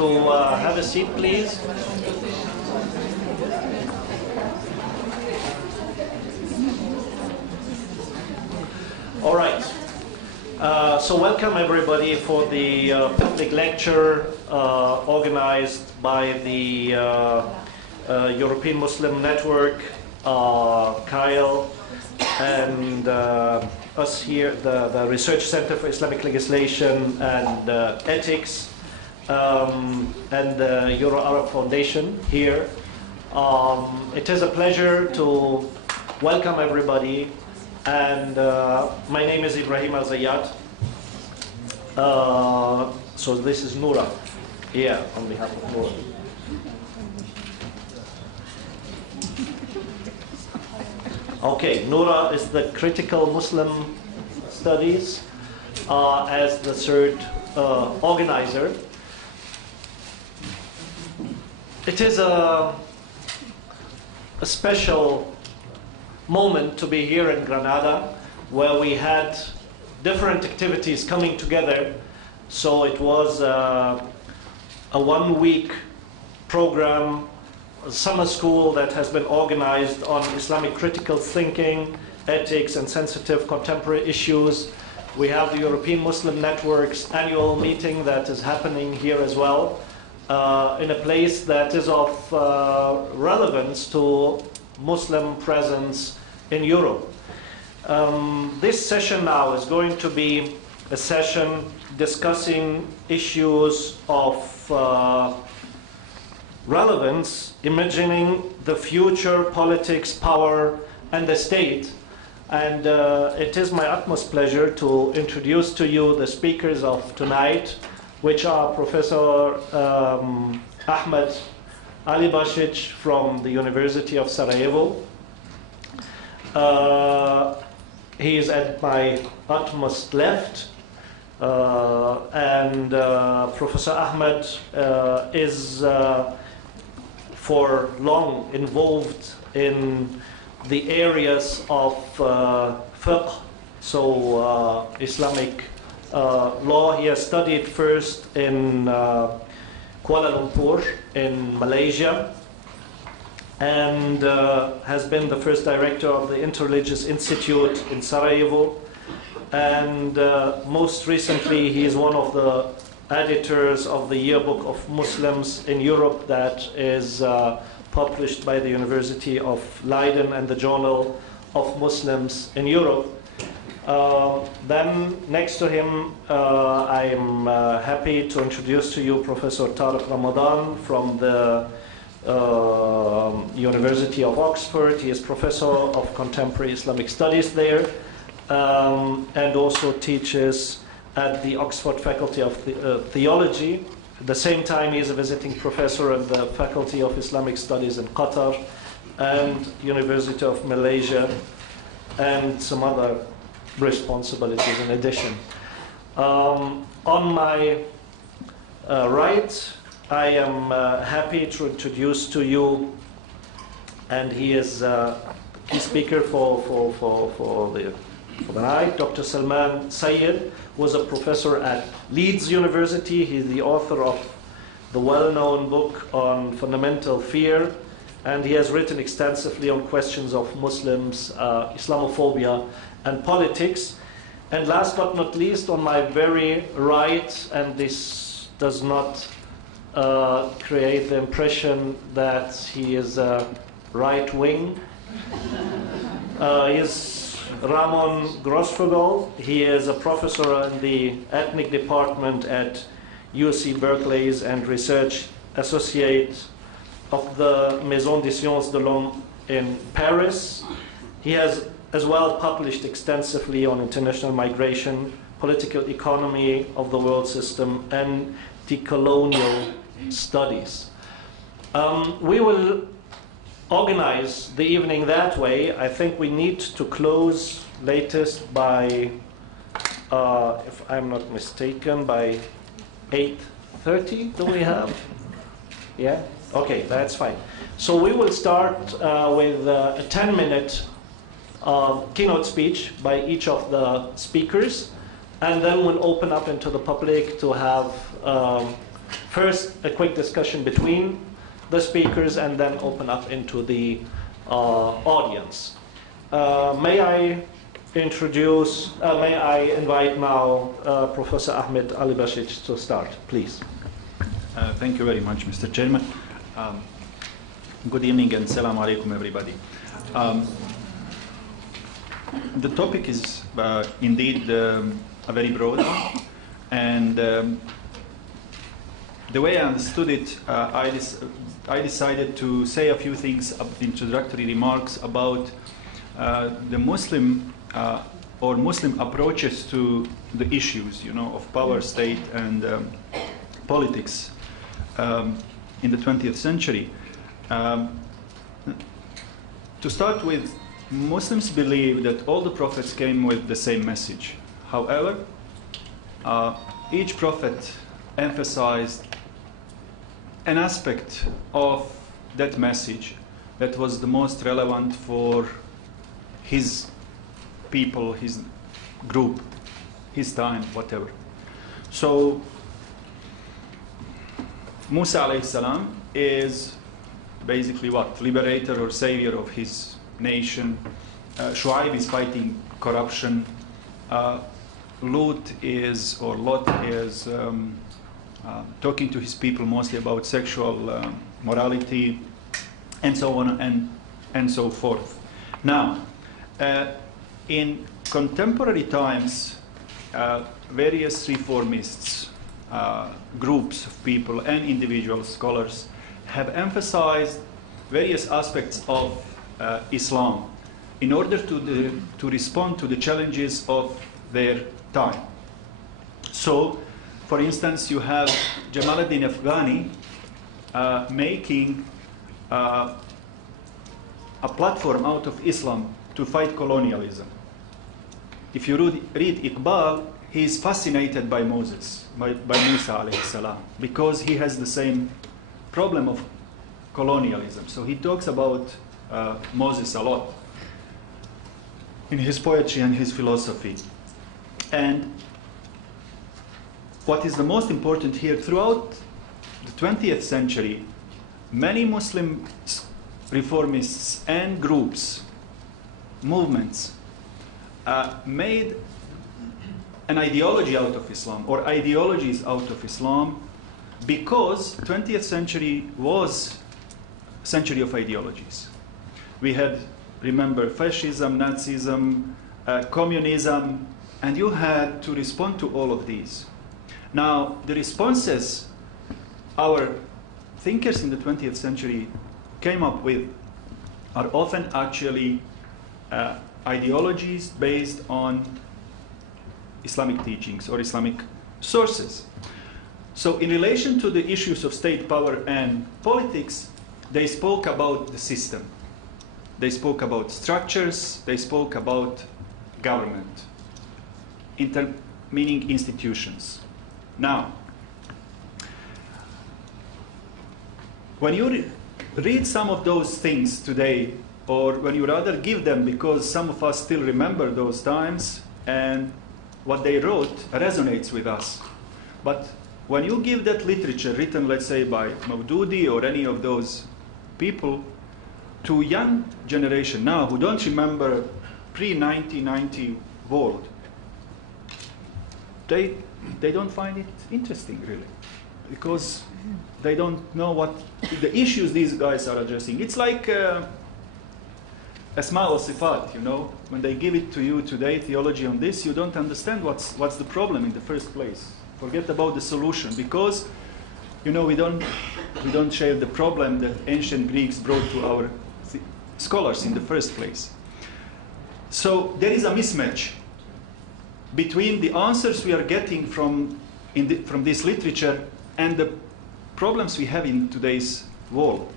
to have a seat, please. All right. So welcome everybody for the public lecture organized by the European Muslim Network, CILE, and us here, the Research Center for Islamic Legislation and Ethics, and the Euro-Arab Foundation here. It is a pleasure to welcome everybody, and my name is Ibrahim Al-Zayyad. So this is Noura, here on behalf of Noura. Okay, Noura is the Critical Muslim Studies as the third organizer. It is a special moment to be here in Granada, where we had different activities coming together. So it was a one-week program, a summer school that has been organized on Islamic critical thinking, ethics, and sensitive contemporary issues. We have the European Muslim Network's annual meeting that is happening here as well, in a place that is of relevance to Muslim presence in Europe. This session now is going to be a session discussing issues of relevance, imagining the future politics, power, and the state. And it is my utmost pleasure to introduce to you the speakers of tonight, which are Professor Ahmed Ali Bashic from the University of Sarajevo. He is at my utmost left, and Professor Ahmed is for long involved in the areas of fiqh, so Islamic law. He has studied first in Kuala Lumpur in Malaysia, and has been the first director of the Interreligious Institute in Sarajevo. And most recently, he is one of the editors of the Yearbook of Muslims in Europe that is published by the University of Leiden and the Journal of Muslims in Europe. Then next to him, I am happy to introduce to you Professor Tariq Ramadan from the University of Oxford. He is Professor of Contemporary Islamic Studies there, and also teaches at the Oxford Faculty of Theology. At the same time, he is a visiting professor at the Faculty of Islamic Studies in Qatar and University of Malaysia, and some other responsibilities in addition. On my right, I am happy to introduce to you, and he is key speaker for the night, Dr. Salman Sayyid, who is a professor at Leeds University. He's the author of the well-known book on fundamental fear, and he has written extensively on questions of Muslims, Islamophobia, and politics. And last but not least, on my very right, and this does not create the impression that he is right-wing, is Ramon Grosfoguel. He is a professor in the ethnic department at UC Berkeley's and research associate of the Maison des Sciences de l'Homme in Paris. He has as well published extensively on international migration, political economy of the world system, and decolonial studies. We will organize the evening that way. I think we need to close latest by, if I'm not mistaken, by 8:30. Do we have? Yeah? Okay, that's fine. So we will start with a 10-minute keynote speech by each of the speakers, and then we'll open up into the public to have First, a quick discussion between the speakers and then open up into the audience. May I invite now Professor Ahmed Alibashic to start, please. Thank you very much, Mr. Chairman. Good evening and salam alaikum, everybody. The topic is indeed a very broad, and the way I understood it, I decided to say a few things, introductory remarks about the Muslim or Muslim approaches to the issues, of power, state, and politics in the 20th century. To start with, Muslims believe that all the prophets came with the same message. However, each prophet emphasized an aspect of that message that was the most relevant for his people, his group, his time, whatever. So, Musa alayhi salam is basically what? Liberator or savior of his nation. Shu'aib is fighting corruption. Lot is talking to his people mostly about sexual morality, and so on and so forth. Now, in contemporary times, various reformists, groups of people and individual scholars have emphasized various aspects of Islam in order to respond to the challenges of their time. So, for instance, you have Jamaluddin Afghani making a platform out of Islam to fight colonialism. If you read Iqbal, he is fascinated by Moses, by Musa alayhi salam, because he has the same problem of colonialism. So he talks about Moses a lot in his poetry and his philosophy. And what is the most important here, throughout the 20th century, many Muslim reformists and groups, movements, made an ideology out of Islam, or ideologies out of Islam, because 20th century was a century of ideologies. We had, remember, fascism, Nazism, communism, and you had to respond to all of these. Now, the responses our thinkers in the 20th century came up with are often actually ideologies based on Islamic teachings or Islamic sources. So in relation to the issues of state power and politics, they spoke about the system. They spoke about structures. They spoke about government, meaning institutions. Now, when you read some of those things today, or when you rather give them, because some of us still remember those times, and what they wrote resonates with us. But when you give that literature written, let's say, by Maududi or any of those people to young generation now who don't remember pre-1990 world, they don't find it interesting, really, because they don't know what the issues these guys are addressing. It's like Asma wa Sifat, when they give it to you today, theology on this, you don't understand what's the problem in the first place. Forget about the solution, because we don't share the problem that ancient Greeks brought to our scholars in the first place. So there is a mismatch between the answers we are getting from this literature and the problems we have in today's world.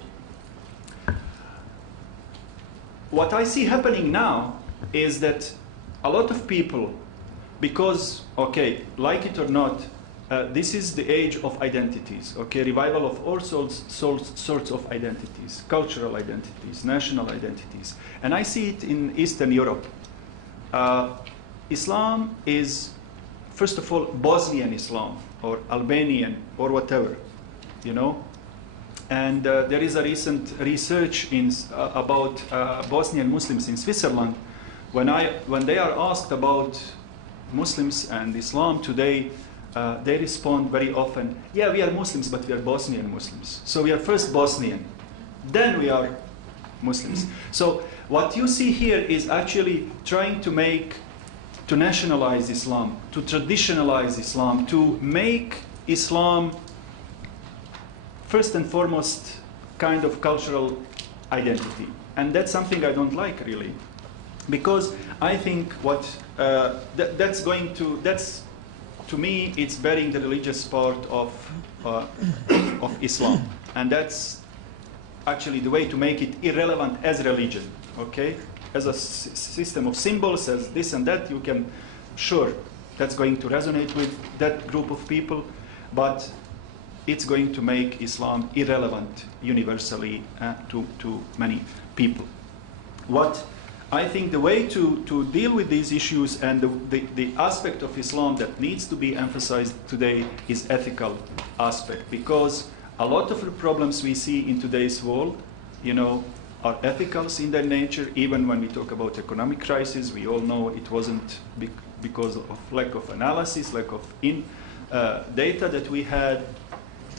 What I see happening now is that a lot of people, because, like it or not, this is the age of identities, revival of all sorts of identities, cultural identities, national identities. And I see it in Eastern Europe. Islam is, first of all, Bosnian Islam, or Albanian, or whatever. you know. And there is a recent research about Bosnian Muslims in Switzerland. When they are asked about Muslims and Islam today, they respond very often, yeah, we are Muslims, but we are Bosnian Muslims. So we are first Bosnian, then we are Muslims. So what you see here is actually trying to nationalize Islam, to traditionalize Islam, to make Islam first and foremost kind of cultural identity. And that's something I don't like, really. Because I think that's to me, it's burying the religious part of Islam. And that's actually the way to make it irrelevant as religion, okay? As a system of symbols, as this and that, you can, sure, that's going to resonate with that group of people, but it's going to make Islam irrelevant universally to many people. What I think the way to deal with these issues and the aspect of Islam that needs to be emphasized today is ethical aspect, because a lot of the problems we see in today's world, you know, are ethical in their nature. Even when we talk about economic crisis, we all know it wasn't because of lack of analysis, lack of data that we had.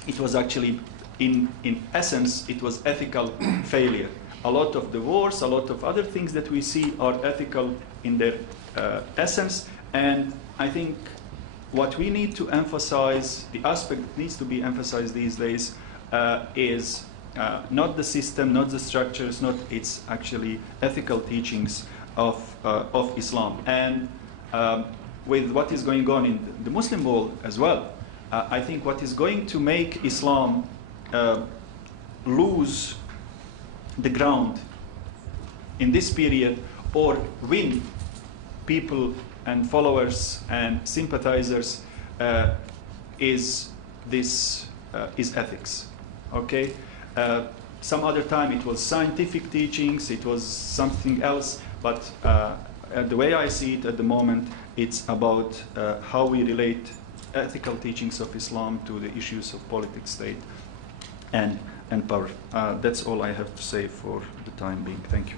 It was actually, in essence, it was ethical failure. A lot of the wars, a lot of other things that we see are ethical in their essence. And I think what we need to emphasize, the aspect that needs to be emphasized these days is not the system, not the structures, it's actually ethical teachings of Islam. And with what is going on in the Muslim world as well, I think what is going to make Islam lose the ground in this period or win people and followers and sympathizers is ethics. Okay? Some other time it was scientific teachings, it was something else, but the way I see it at the moment, it's about how we relate ethical teachings of Islam to the issues of politics, state, and power. That's all I have to say for the time being. Thank you.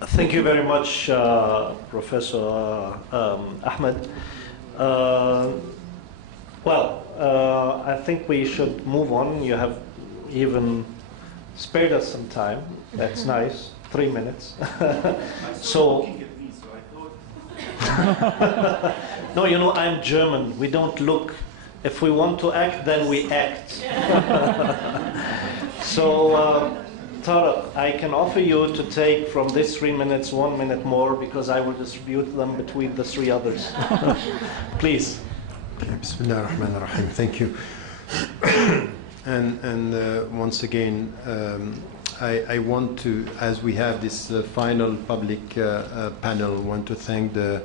Thank you very much, Professor Ahmed. I think we should move on. You have even spared us some time. That's nice. 3 minutes. So. No, you know, I'm German. We don't look. If we want to act, then we act. So, Tariq, I can offer you to take from this 3 minutes 1 minute more, because I will distribute them between the three others. Please. Bismillah ar-Rahman ar-Rahim. Thank you. And once again, I want to, as we have this final public panel, want to thank the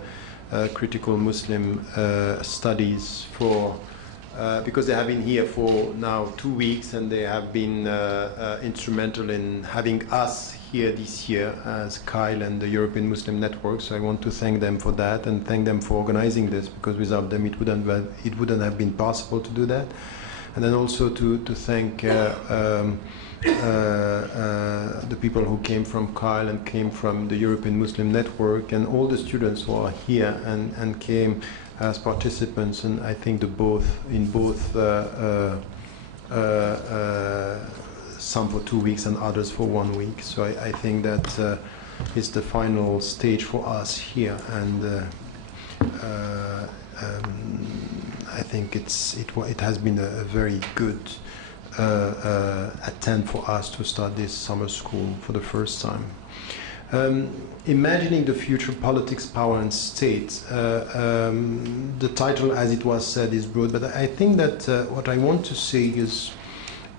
Critical Muslim Studies for, because they have been here for now 2 weeks, and they have been instrumental in having us here this year as CILE and the European Muslim Network. So I want to thank them for that, and thank them for organizing this, because without them it wouldn't have been possible to do that. And then also to thank the people who came from CILE and came from the European Muslim Network, and all the students who are here and came as participants, and I think some for 2 weeks and others for 1 week. So I think that is the final stage for us here, and I think it has been a very good attempt for us to start this summer school for the first time. Imagining the future politics, power and state. The title, as it was said, is broad, but I think that what I want to say is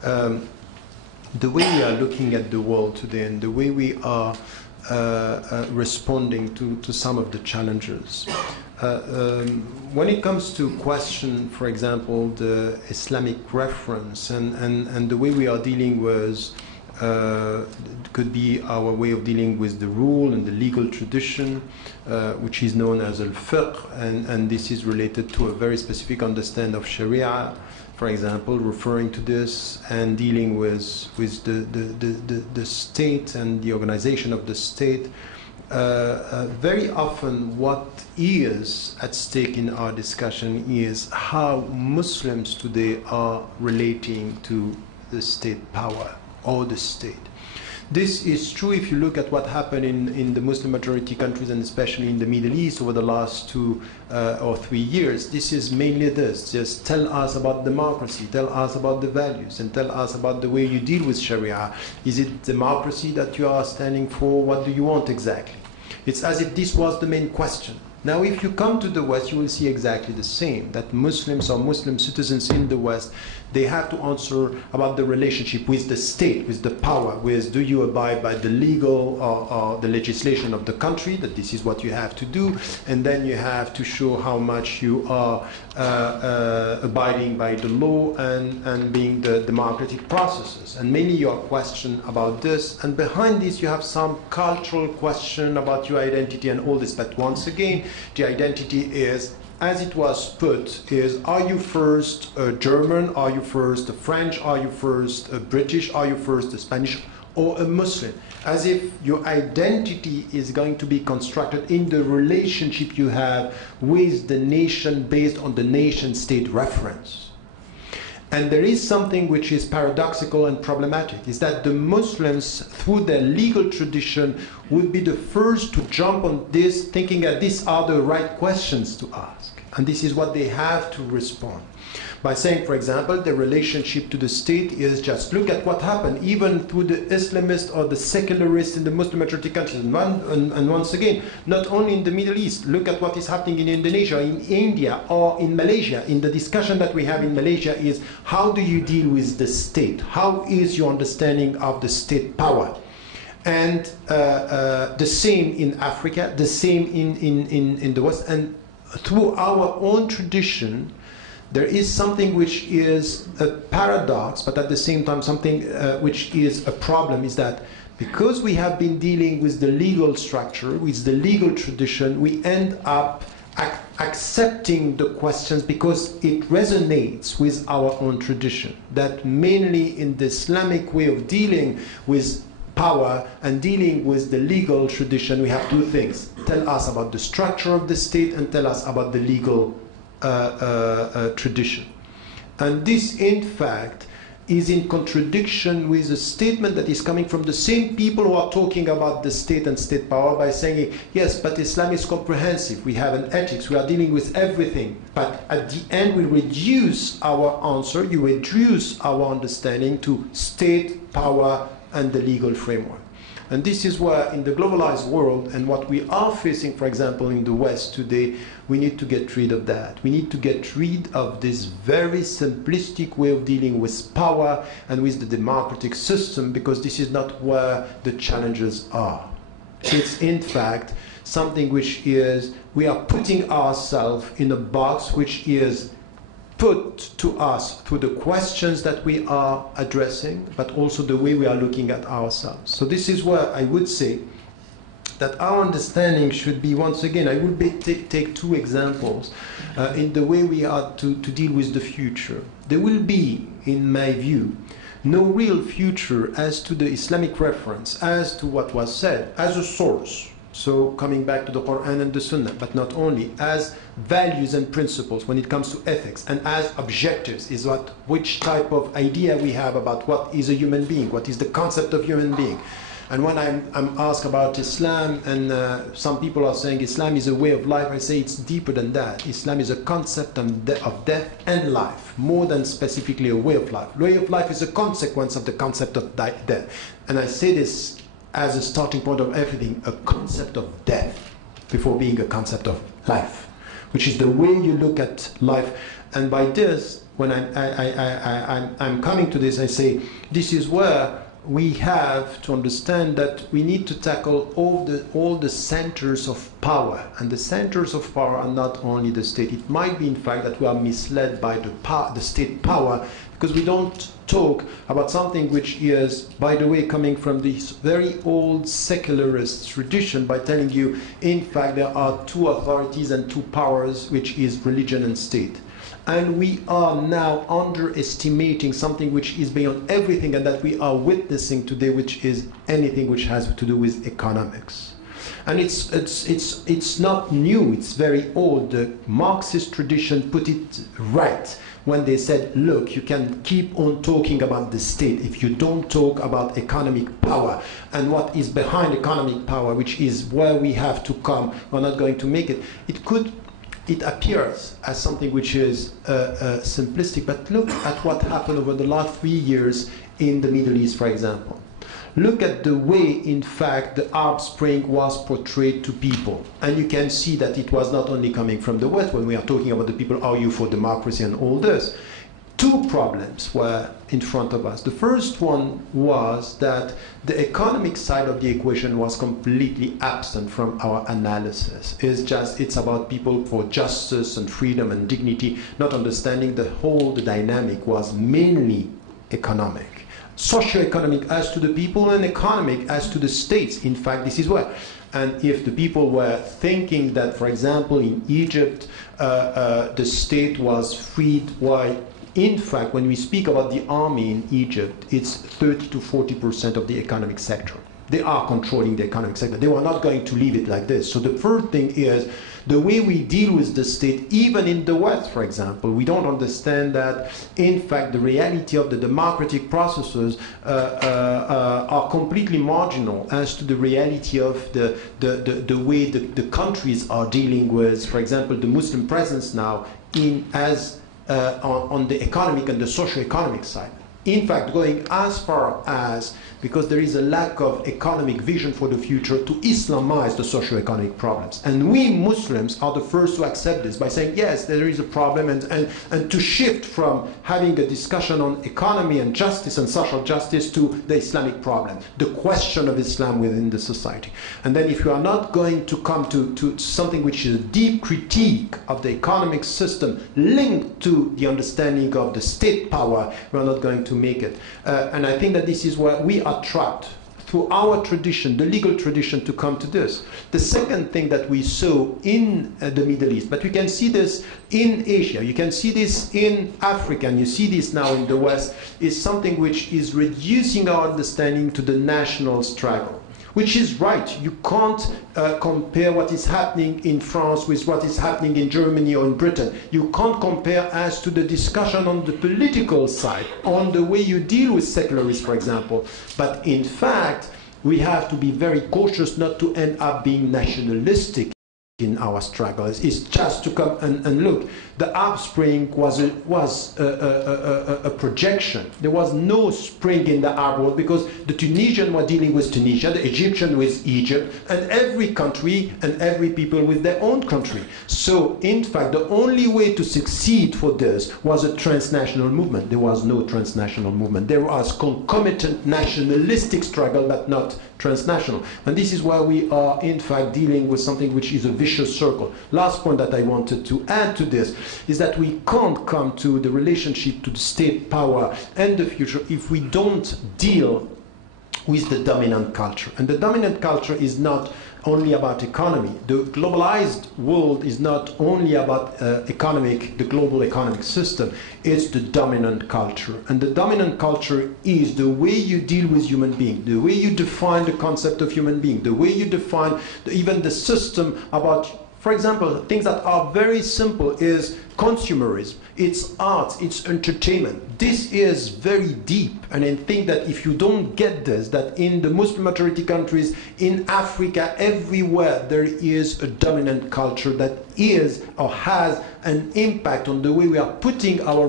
the way we are looking at the world today, and the way we are responding to some of the challenges. When it comes to question, for example, the Islamic reference and the way we are dealing with could be our way of dealing with the rule and the legal tradition, which is known as al-fiqh, and this is related to a very specific understanding of Sharia, for example, referring to this and dealing with the state and the organization of the state. Very often what is at stake in our discussion is how Muslims today are relating to the state power or the state. This is true if you look at what happened in the Muslim majority countries, and especially in the Middle East over the last 2 or 3 years. This is mainly this: just tell us about democracy, tell us about the values, and tell us about the way you deal with Sharia. Is it democracy that you are standing for? What do you want exactly? It's as if this was the main question. Now, if you come to the West, you will see exactly the same, that Muslims or Muslim citizens in the West, they have to answer about the relationship with the state, with the power, with do you abide by the legal or the legislation of the country, that this is what you have to do, and then you have to show how much you are abiding by the law and being the democratic processes. And mainly your question about this, and behind this you have some cultural question about your identity and all this, but once again, the identity is, as it was put, is are you first a German, are you first a French, are you first a British, are you first a Spanish or a Muslim? As if your identity is going to be constructed in the relationship you have with the nation based on the nation-state reference. And there is something which is paradoxical and problematic, is that the Muslims, through their legal tradition, would be the first to jump on this, thinking that these are the right questions to ask. And this is what they have to respond. By saying, for example, the relationship to the state is just look at what happened, even through the Islamists or the secularists in the Muslim majority countries. And once again, not only in the Middle East, look at what is happening in Indonesia, in India, or in Malaysia. In the discussion that we have in Malaysia is how do you deal with the state? How is your understanding of the state power? And the same in Africa, the same in the West. And through our own tradition, there is something which is a paradox, but at the same time something which is a problem, is that because we have been dealing with the legal structure, with the legal tradition, we end up accepting the questions because it resonates with our own tradition. That mainly in the Islamic way of dealing with power and dealing with the legal tradition, we have two things. Tell us about the structure of the state and tell us about the legal tradition. And this, in fact, is in contradiction with a statement that is coming from the same people who are talking about the state and state power by saying, yes, but Islam is comprehensive. We have an ethics. We are dealing with everything. But at the end, we reduce our answer, you reduce our understanding to state, power, and the legal framework. And this is where in the globalized world and what we are facing, for example, in the West today, we need to get rid of that. We need to get rid of this very simplistic way of dealing with power and with the democratic system, because this is not where the challenges are. It's in fact something which is, we are putting ourselves in a box which is put to us through the questions that we are addressing, but also the way we are looking at ourselves. So this is where I would say that our understanding should be, once again, I will take two examples in the way we are to deal with the future. There will be, in my view, no real future as to the Islamic reference, as to what was said, as a source. So coming back to the Quran and the Sunnah, but not only, as values and principles when it comes to ethics, and as objectives, is which type of idea we have about what is a human being, what is the concept of human being. And when I'm asked about Islam, and some people are saying Islam is a way of life, I say it's deeper than that. Islam is a concept of death and life, more than specifically a way of life. Way of life is a consequence of the concept of death. And I say this as a starting point of everything, a concept of death before being a concept of life, which is the way you look at life. And by this, when I'm coming to this, I say this is where we have to understand that we need to tackle all the centers of power. And the centers of power are not only the state. It might be, in fact, that we are misled by the state power, because we don't talk about something which is, by the way, coming from this very old secularist tradition, by telling you, in fact, there are two authorities and two powers, which is religion and state. And we are now underestimating something which is beyond everything, and that we are witnessing today, which is anything which has to do with economics. And it's not new, it's very old. The Marxist tradition put it right when they said, look, you can keep on talking about the state if you don't talk about economic power and what is behind economic power, which is where we have to come. We're not going to make it. It appears as something which is simplistic, but look at what happened over the last 3 years in the Middle East, for example. Look at the way, in fact, the Arab Spring was portrayed to people. And you can see that it was not only coming from the West, when we are talking about the people, are you for democracy and all this. Two problems were in front of us. The first one was that the economic side of the equation was completely absent from our analysis. It's about people for justice and freedom and dignity, not understanding the whole dynamic was mainly economic. Socio-economic as to the people and economic as to the states. In fact, this is where. And if the people were thinking that, for example, in Egypt, the state was freed, why? In fact, when we speak about the army in Egypt, it's 30 to 40% of the economic sector. They are controlling the economic sector. They were not going to leave it like this. So the first thing is the way we deal with the state, even in the West, for example. We don't understand that, in fact, the reality of the democratic processes are completely marginal as to the reality of the way the countries are dealing with, for example, the Muslim presence now on the economic and the socio-economic side. In fact, going as far as, because there is a lack of economic vision for the future, to Islamize the socio-economic problems. And we Muslims are the first to accept this by saying, yes, there is a problem, and to shift from having a discussion on economy and justice and social justice to the Islamic problem, the question of Islam within the society. And then if you are not going to come to something which is a deep critique of the economic system linked to the understanding of the state power, we are not going to make it. And I think that this is where we are trapped through our tradition, the legal tradition, to come to this. The second thing that we saw in the Middle East, but we can see this in Asia, you can see this in Africa, and you see this now in the West, is something which is reducing our understanding to the national struggle. Which is right. You can't compare what is happening in France with what is happening in Germany or in Britain. You can't compare as to the discussion on the political side, on the way you deal with secularists, for example. But in fact, we have to be very cautious not to end up being nationalistic in our struggles. It's just to come and look. The Arab Spring was a projection. There was no spring in the Arab world because the Tunisians were dealing with Tunisia, the Egyptian with Egypt, and every country and every people with their own country. So, in fact, the only way to succeed for this was a transnational movement. There was no transnational movement. There was concomitant nationalistic struggle, but not transnational. And this is why we are, in fact, dealing with something which is a vicious circle. Last point that I wanted to add to this is that we can't come to the relationship to the state power and the future if we don't deal with the dominant culture. And the dominant culture is not only about economy. The globalized world is not only about the global economic system. It's the dominant culture. And the dominant culture is the way you deal with human beings, the way you define the concept of human being, the way you define even the system about, for example, things that are very simple is consumerism, it's arts, it's entertainment. This is very deep, and I think that if you don't get this, that in the Muslim majority countries, in Africa, everywhere there is a dominant culture that is or has an impact on the way we are putting our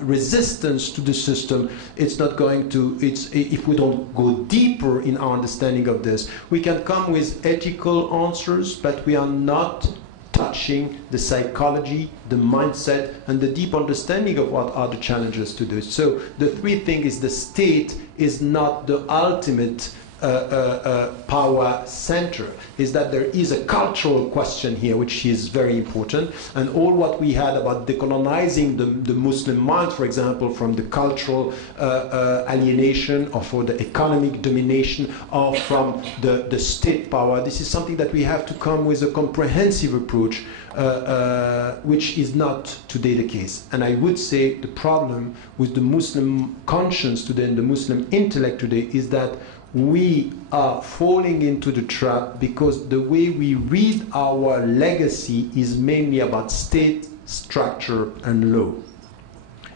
resistance to the system. It's not going to, if we don't go deeper in our understanding of this, we can come with ethical answers, but we are not touching the psychology, the mindset, and the deep understanding of what are the challenges to this. So the three things is the state is not the ultimate power center, is that there is a cultural question here which is very important, and all what we had about decolonizing the Muslim mind, for example, from the cultural alienation or for the economic domination or from the state power, this is something that we have to come with a comprehensive approach, which is not today the case. And I would say the problem with the Muslim conscience today and the Muslim intellect today is that we are falling into the trap because the way we read our legacy is mainly about state, structure, and law.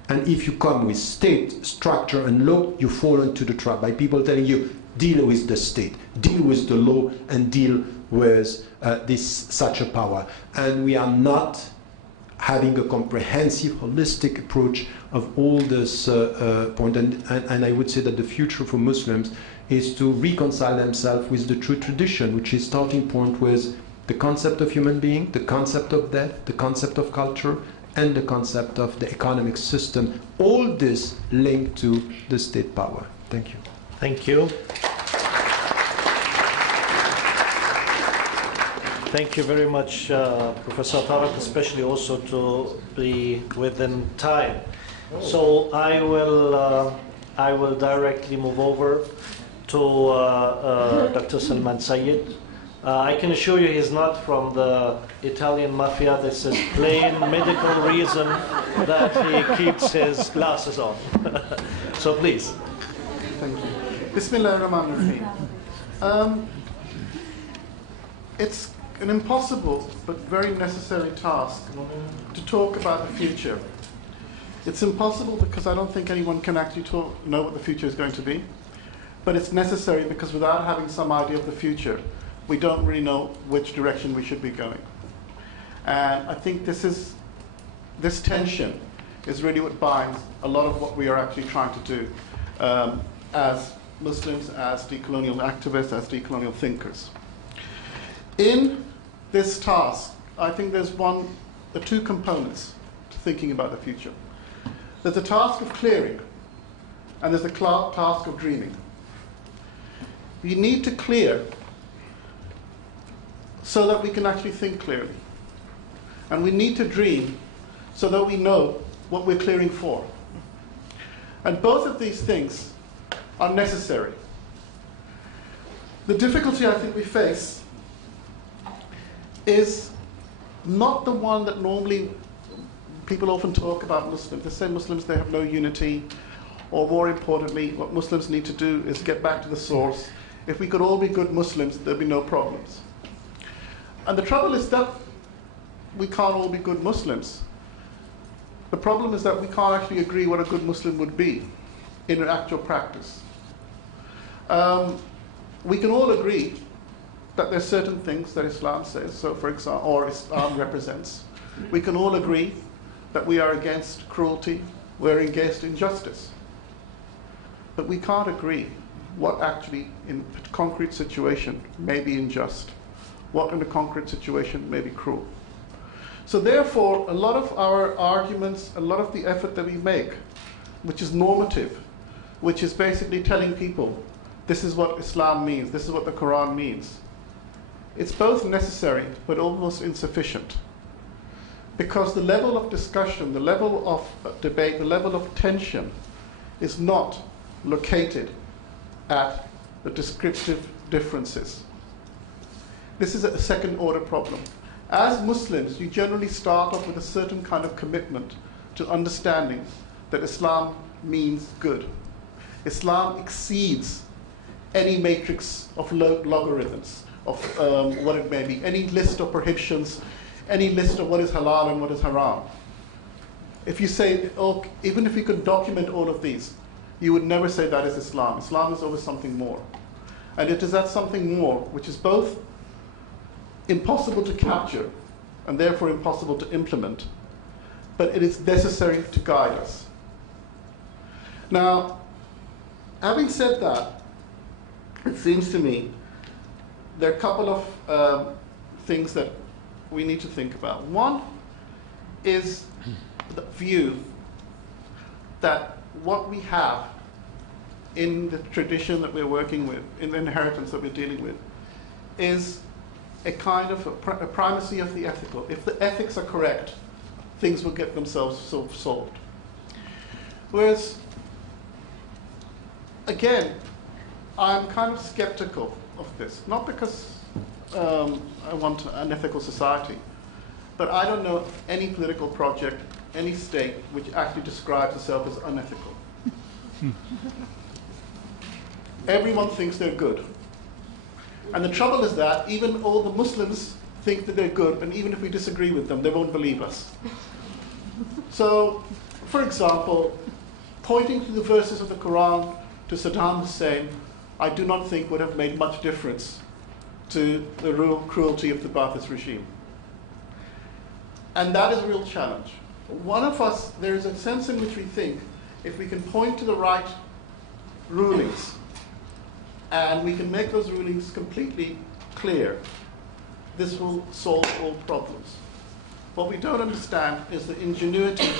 And if you come with state, structure, and law, you fall into the trap by people telling you, deal with the state, deal with the law, and deal with such a power. And we are not having a comprehensive, holistic approach of all this point. And I would say that the future for Muslims is to reconcile themselves with the true tradition, which is starting point with the concept of human being, the concept of death, the concept of culture, and the concept of the economic system. All this linked to the state power. Thank you. Thank you. Thank you very much, Professor Tariq, especially also to be within time. So I will directly move over to Dr. Salman Sayyid. I can assure you he's not from the Italian mafia. This is plain medical reason that he keeps his glasses on. So please. Thank you. Bismillah ar-Rahman ar-Rahim. It's an impossible but very necessary task to talk about the future. It's impossible because I don't think anyone can actually know what the future is going to be. But it's necessary because without having some idea of the future, we don't really know which direction we should be going. And I think this tension is really what binds a lot of what we are actually trying to do as Muslims, as decolonial activists, as decolonial thinkers. In this task, I think there's two components to thinking about the future. There's a task of clearing, and there's a task of dreaming. We need to clear so that we can actually think clearly. And we need to dream so that we know what we're clearing for. And both of these things are necessary. The difficulty I think we face is not the one that normally people often talk about Muslims. They say Muslims, they have no unity, or more importantly, what Muslims need to do is get back to the source. If we could all be good Muslims, there'd be no problems. And the trouble is that we can't all be good Muslims. The problem is that we can't actually agree what a good Muslim would be in actual practice. We can all agree that there's certain things that Islam says, so for example, or Islam represents. We can all agree that we are against cruelty, we're against injustice. But we can't agree what actually in a concrete situation may be unjust, what in a concrete situation may be cruel. So therefore, a lot of our arguments, a lot of the effort that we make, which is normative, which is basically telling people, this is what Islam means, this is what the Quran means, it's both necessary but almost insufficient. Because the level of discussion, the level of debate, the level of tension is not located at the descriptive differences. This is a second order problem. As Muslims, you generally start off with a certain kind of commitment to understanding that Islam means good. Islam exceeds any matrix of logarithms, of what it may be, any list of prohibitions, any list of what is halal and what is haram. If you say, oh, even if you could document all of these, you would never say that is Islam. Islam is always something more. And it is that something more which is both impossible to capture and therefore impossible to implement, but it is necessary to guide us. Now, having said that, it seems to me there are a couple of things that we need to think about. One is the view that what we have in the tradition that we're working with, in the inheritance that we're dealing with, is a kind of a primacy of the ethical. If the ethics are correct, things will get themselves solved. Whereas, again, I'm kind of skeptical of this, not because I want an ethical society, but I don't know any political project, any state, which actually describes itself as unethical. Everyone thinks they're good. And the trouble is that even all the Muslims think that they're good, and even if we disagree with them, they won't believe us. So, for example, pointing to the verses of the Quran to Saddam Hussein, I do not think would have made much difference to the real cruelty of the Ba'athist regime. And that is a real challenge. One of us, there is a sense in which we think if we can point to the right rulings and we can make those rulings completely clear, this will solve all problems. What we don't understand is the ingenuity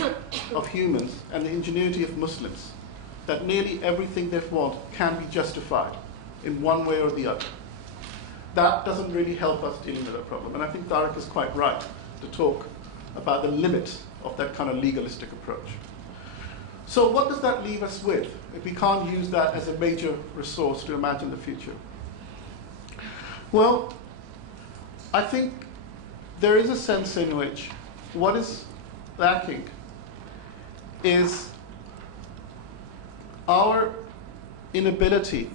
of humans and the ingenuity of Muslims, that nearly everything they want can be justified in one way or the other. That doesn't really help us dealing with that problem. And I think Tariq is quite right to talk about the limits of that kind of legalistic approach. So what does that leave us with if we can't use that as a major resource to imagine the future? Well, I think there is a sense in which what is lacking is our inability,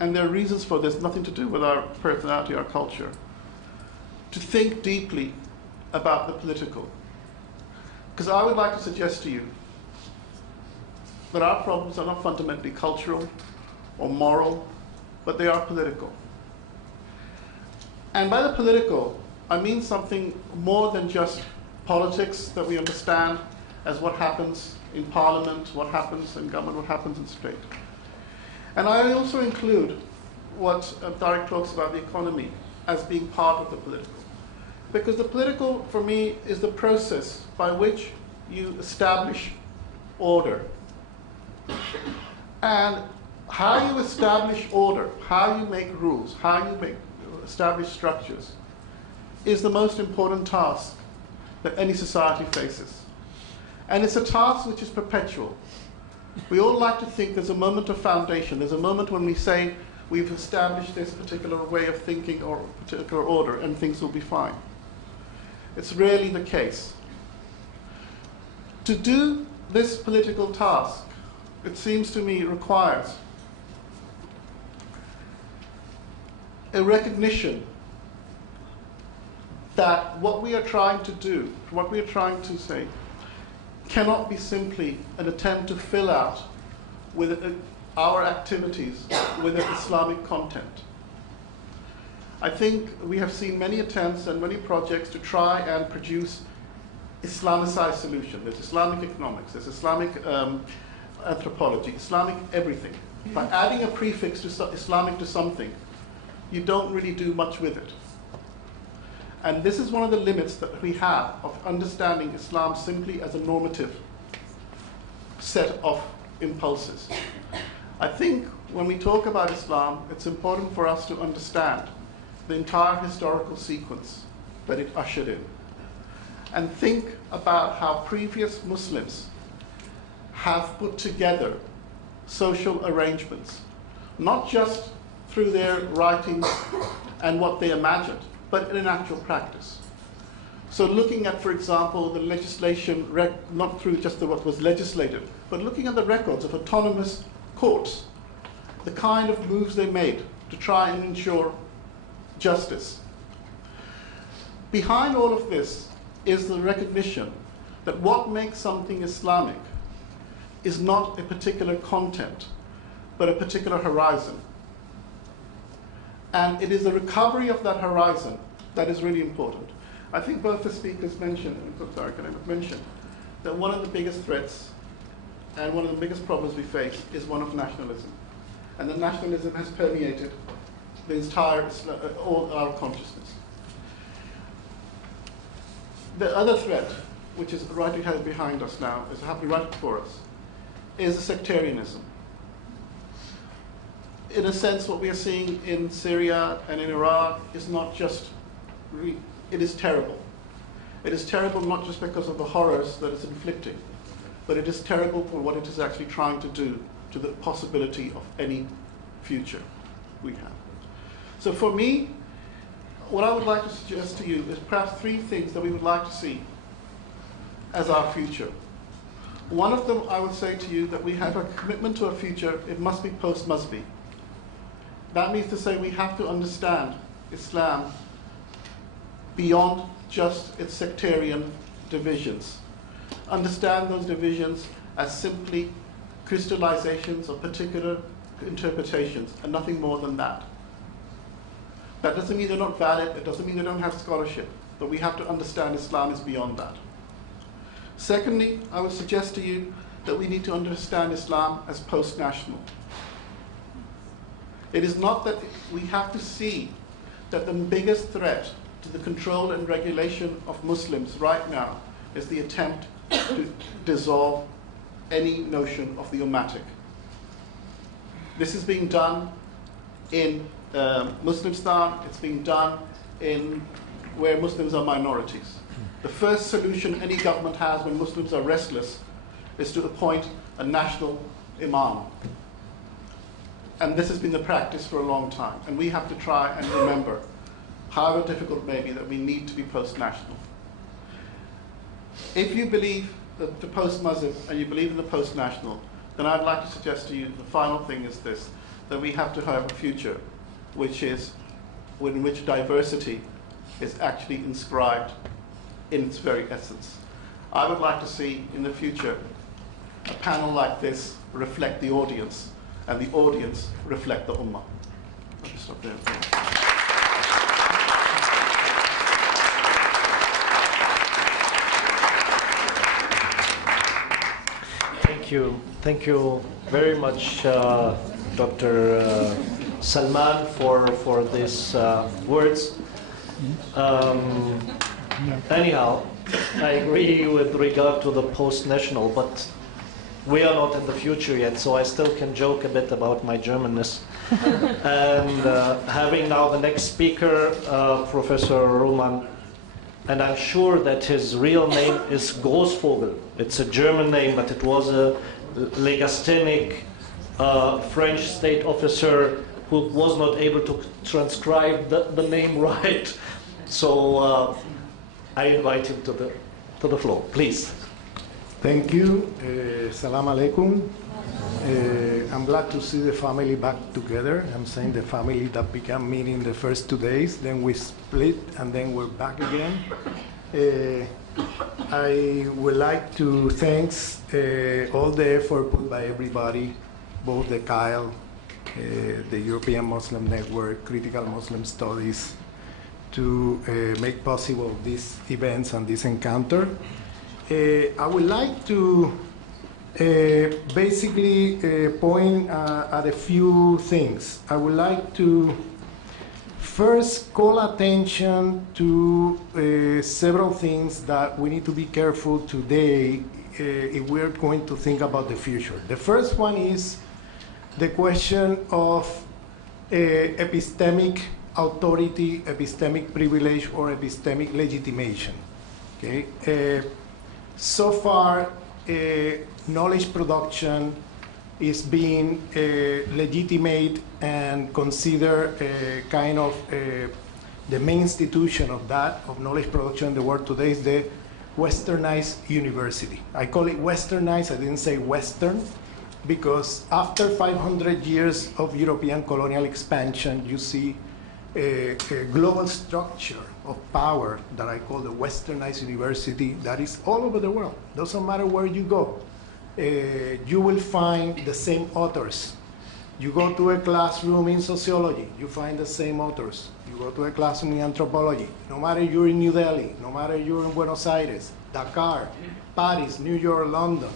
and there are reasons for this, nothing to do with our personality, our culture, to think deeply about the political. Because I would like to suggest to you that our problems are not fundamentally cultural or moral, but they are political. And by the political, I mean something more than just politics that we understand as what happens in parliament, what happens in government, what happens in state. And I also include what Tariq talks about, the economy, as being part of the political. Because the political, for me, is the process by which you establish order. And how you establish order, how you make rules, how you establish structures, is the most important task that any society faces. And it's a task which is perpetual. We all like to think there's a moment of foundation. There's a moment when we say we've established this particular way of thinking or particular order and things will be fine. It's rarely the case. To do this political task, it seems to me, requires a recognition that what we are trying to do, what we are trying to say, cannot be simply an attempt to fill out with our activities with an Islamic content. I think we have seen many attempts and many projects to try and produce Islamicized solutions. There's Islamic economics, there's Islamic anthropology, Islamic everything. By adding a prefix to Islamic to something, you don't really do much with it. And this is one of the limits that we have of understanding Islam simply as a normative set of impulses. I think when we talk about Islam, it's important for us to understand the entire historical sequence that it ushered in, and think about how previous Muslims have put together social arrangements, not just through their writings and what they imagined, but in actual practice. So looking at, for example, the legislation, not through just what was legislated, but looking at the records of autonomous courts, the kind of moves they made to try and ensure justice. Behind all of this is the recognition that what makes something Islamic is not a particular content, but a particular horizon. And it is the recovery of that horizon that is really important. I think both the speakers mentioned, and Tariq and I have mentioned, that one of the biggest threats and one of the biggest problems we face is one of nationalism. And the nationalism has permeated the entire all our consciousness. The other threat, which is right behind us now, is happening right before us, is sectarianism. In a sense, what we are seeing in Syria and in Iraq is not just, it is terrible. It is terrible not just because of the horrors that it's inflicting, but it is terrible for what it is actually trying to do to the possibility of any future we have. So for me, what I would like to suggest to you is perhaps 3 things that we would like to see as our future. One of them, I would say to you that we have a commitment to a future. It must be post-Musbi. That means to say we have to understand Islam beyond just its sectarian divisions. Understand those divisions as simply crystallizations of particular interpretations and nothing more than that. That doesn't mean they're not valid, it doesn't mean they don't have scholarship, but we have to understand Islam is beyond that. Secondly, I would suggest to you that we need to understand Islam as post-national. It is not that we have to see that the biggest threat to the control and regulation of Muslims right now is the attempt to dissolve any notion of the Ummatic. This is being done in Muslimstan, it's being done in where Muslims are minorities. The first solution any government has when Muslims are restless is to appoint a national imam. And this has been the practice for a long time. And we have to try and remember, however difficult it may be, that we need to be post-national. If you believe that the post-Muslim and you believe in the post-national, then I'd like to suggest to you the final thing is this, that we have to have a future in which diversity is actually inscribed in its very essence. I would like to see in the future a panel like this reflect the audience, and the audience reflect the Ummah. I'll just stop there. Thank you very much, Dr. Salman, for these words. Anyhow, I agree with regard to the post-national, but we are not in the future yet, so I still can joke a bit about my Germanness. And having now the next speaker, Professor Ramon, and I'm sure that his real name is Grosfoguel. It's a German name, but it was a legasthenic French state officer who was not able to transcribe the name right. So I invite him to the floor, please. Thank you. Salam alaikum. I'm glad to see the family back together. I'm saying the family that began meeting the first 2 days, then we split, and then we're back again. I would like to thank all the effort put by everybody, both the CILE, the European Muslim Network, Critical Muslim Studies, to make possible these events and this encounter. I would like to basically point at a few things. I would like to first call attention to several things that we need to be careful today if we're going to think about the future. The first one is the question of epistemic authority, epistemic privilege, or epistemic legitimation. Okay? So far, knowledge production is being legitimate and considered kind of the main institution of that, of knowledge production in the world today is the westernized university. I call it westernized, I didn't say Western, because after 500 years of European colonial expansion, you see a global structure of power that I call the westernized university that is all over the world. Doesn't matter where you go. You will find the same authors. You go to a classroom in sociology, you find the same authors. You go to a classroom in anthropology. No matter you're in New Delhi, no matter you're in Buenos Aires, Dakar, Paris, New York, London.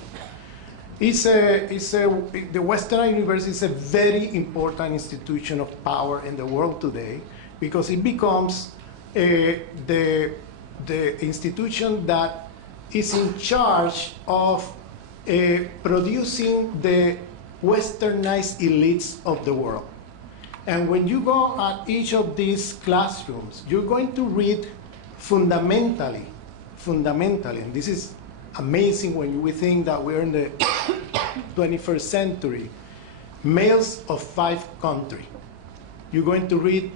The Western University is a very important institution of power in the world today because it becomes the the institution that is in charge of producing the westernized elites of the world. And when you go at each of these classrooms, you're going to read fundamentally, and this is amazing when we think that we're in the 21st century, males of 5 countries. You're going to read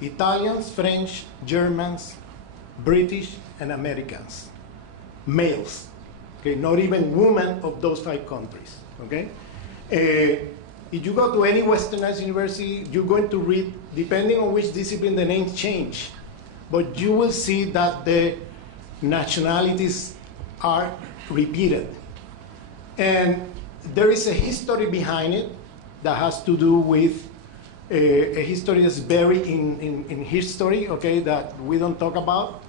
Italians, French, Germans, British, and Americans. Males, okay, not even women of those 5 countries, okay? If you go to any westernized university, you're going to read, depending on which discipline, the names change. But you will see that the nationalities are repeated. And there is a history behind it that has to do with a history that's buried in history, okay, that we don't talk about,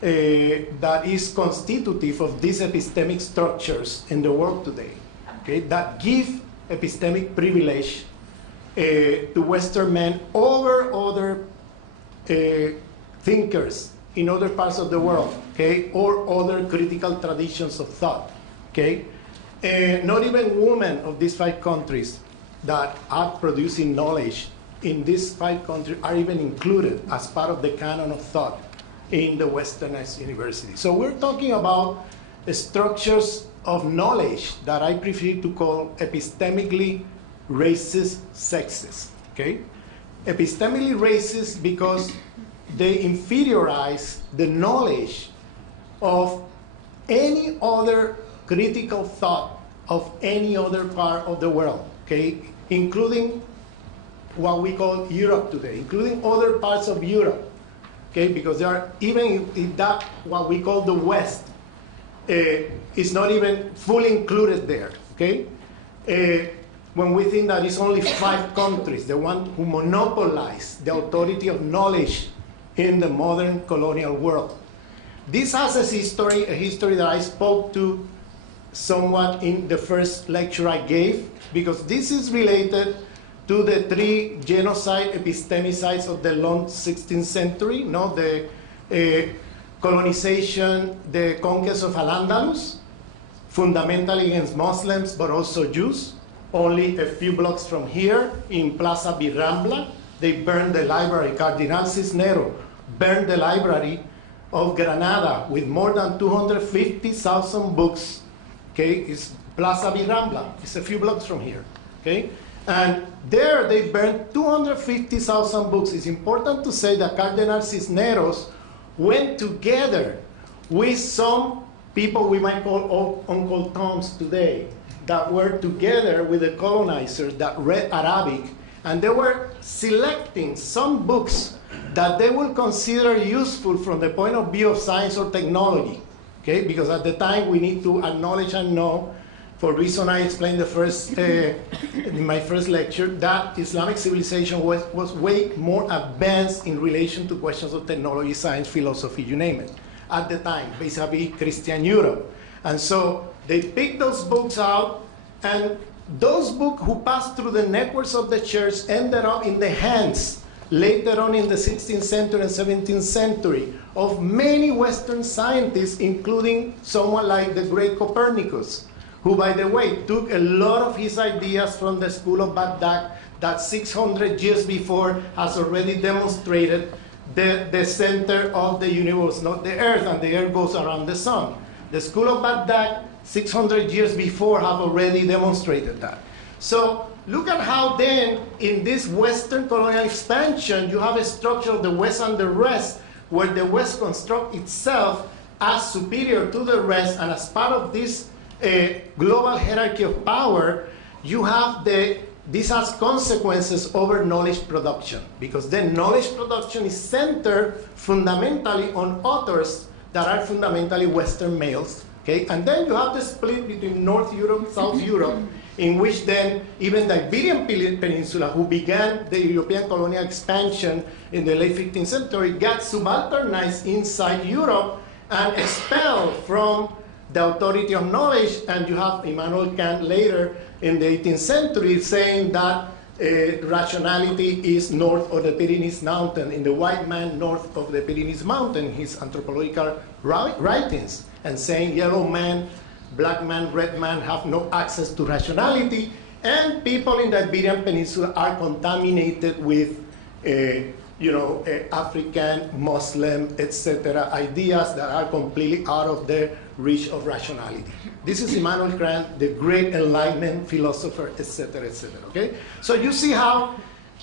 that is constitutive of these epistemic structures in the world today, okay, that give epistemic privilege to Western men over other thinkers in other parts of the world, okay, or other critical traditions of thought, okay. Not even women of these 5 countries that are producing knowledge in these 5 countries are even included as part of the canon of thought in the westernized university. So we're talking about structures of knowledge that I prefer to call epistemically racist sexist, okay? Epistemically racist because they inferiorize the knowledge of any other critical thought of any other part of the world, okay? Including what we call Europe today, including other parts of Europe, okay? Because there are, even in that, what we call the West, is not even fully included there, okay? When we think that it's only 5 countries, the one who monopolize the authority of knowledge in the modern colonial world. This has a history that I spoke to somewhat in the first lecture I gave, because this is related to the 3 genocide epistemicides of the long 16th century, no? The colonization, the conquest of Al-Andalus, fundamentally against Muslims, but also Jews. Only a few blocks from here, in Plaza Birrambla, they burned the library. Cardinal Cisneros burned the library of Granada with more than 250,000 books. Okay, it's Plaza Birrambla. It's a few blocks from here. Okay, and there they burned 250,000 books. It's important to say that Cardinal Cisneros went together with some people we might call Uncle Toms today, that were together with the colonizers that read Arabic, and they were selecting some books that they will consider useful from the point of view of science or technology, okay? Because at the time we need to acknowledge and know, for reason I explained in my first lecture, that Islamic civilization was way more advanced in relation to questions of technology, science, philosophy, you name it, at the time, vis-a-vis Christian Europe. And so they picked those books out, and those books who passed through the networks of the church ended up in the hands, later on in the 16th century and 17th century, of many Western scientists, including someone like the great Copernicus, who, by the way, took a lot of his ideas from the school of Baghdad that 600 years before has already demonstrated the center of the universe, not the earth, and the earth goes around the sun. The school of Baghdad, 600 years before, have already demonstrated that. So look at how then, in this Western colonial expansion, you have a structure of the West and the rest, where the West constructs itself as superior to the rest, and as part of this global hierarchy of power, you have this has consequences over knowledge production, because then knowledge production is centered fundamentally on authors that are fundamentally Western males, okay? And then you have the split between North Europe, South Europe, in which then even the Iberian Peninsula, who began the European colonial expansion in the late 15th century, got subalternized inside Europe and expelled from the authority of knowledge. And you have Immanuel Kant later in the 18th century saying that rationality is north of the Pyrenees Mountain, in the white man north of the Pyrenees Mountain, his anthropological writings, and saying yellow man, black man, red man have no access to rationality, and people in the Iberian Peninsula are contaminated with African, Muslim, etc., ideas that are completely out of the reach of rationality. This is Immanuel Kant, the great Enlightenment philosopher, etc., etc. Okay, so you see how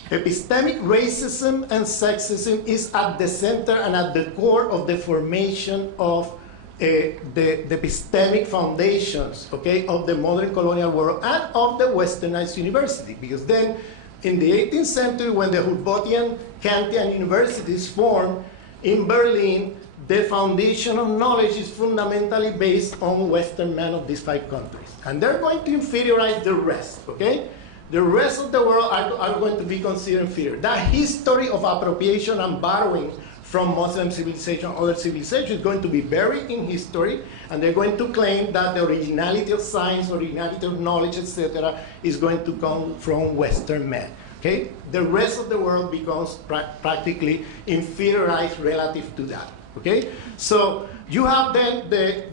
epistemic racism and sexism is at the center and at the core of the formation of the epistemic foundations, okay, of the modern colonial world and of the Westernized university, because then in the 18th century, when the Humboldtian Kantian universities formed in Berlin, the foundation of knowledge is fundamentally based on Western men of these 5 countries. And they're going to inferiorize the rest, okay? The rest of the world are going to be considered inferior. That history of appropriation and borrowing from Muslim civilization, other civilizations, is going to be buried in history, and they're going to claim that the originality of science, originality of knowledge, etc., is going to come from Western men. Okay? The rest of the world becomes practically inferiorized relative to that. Okay? So you have then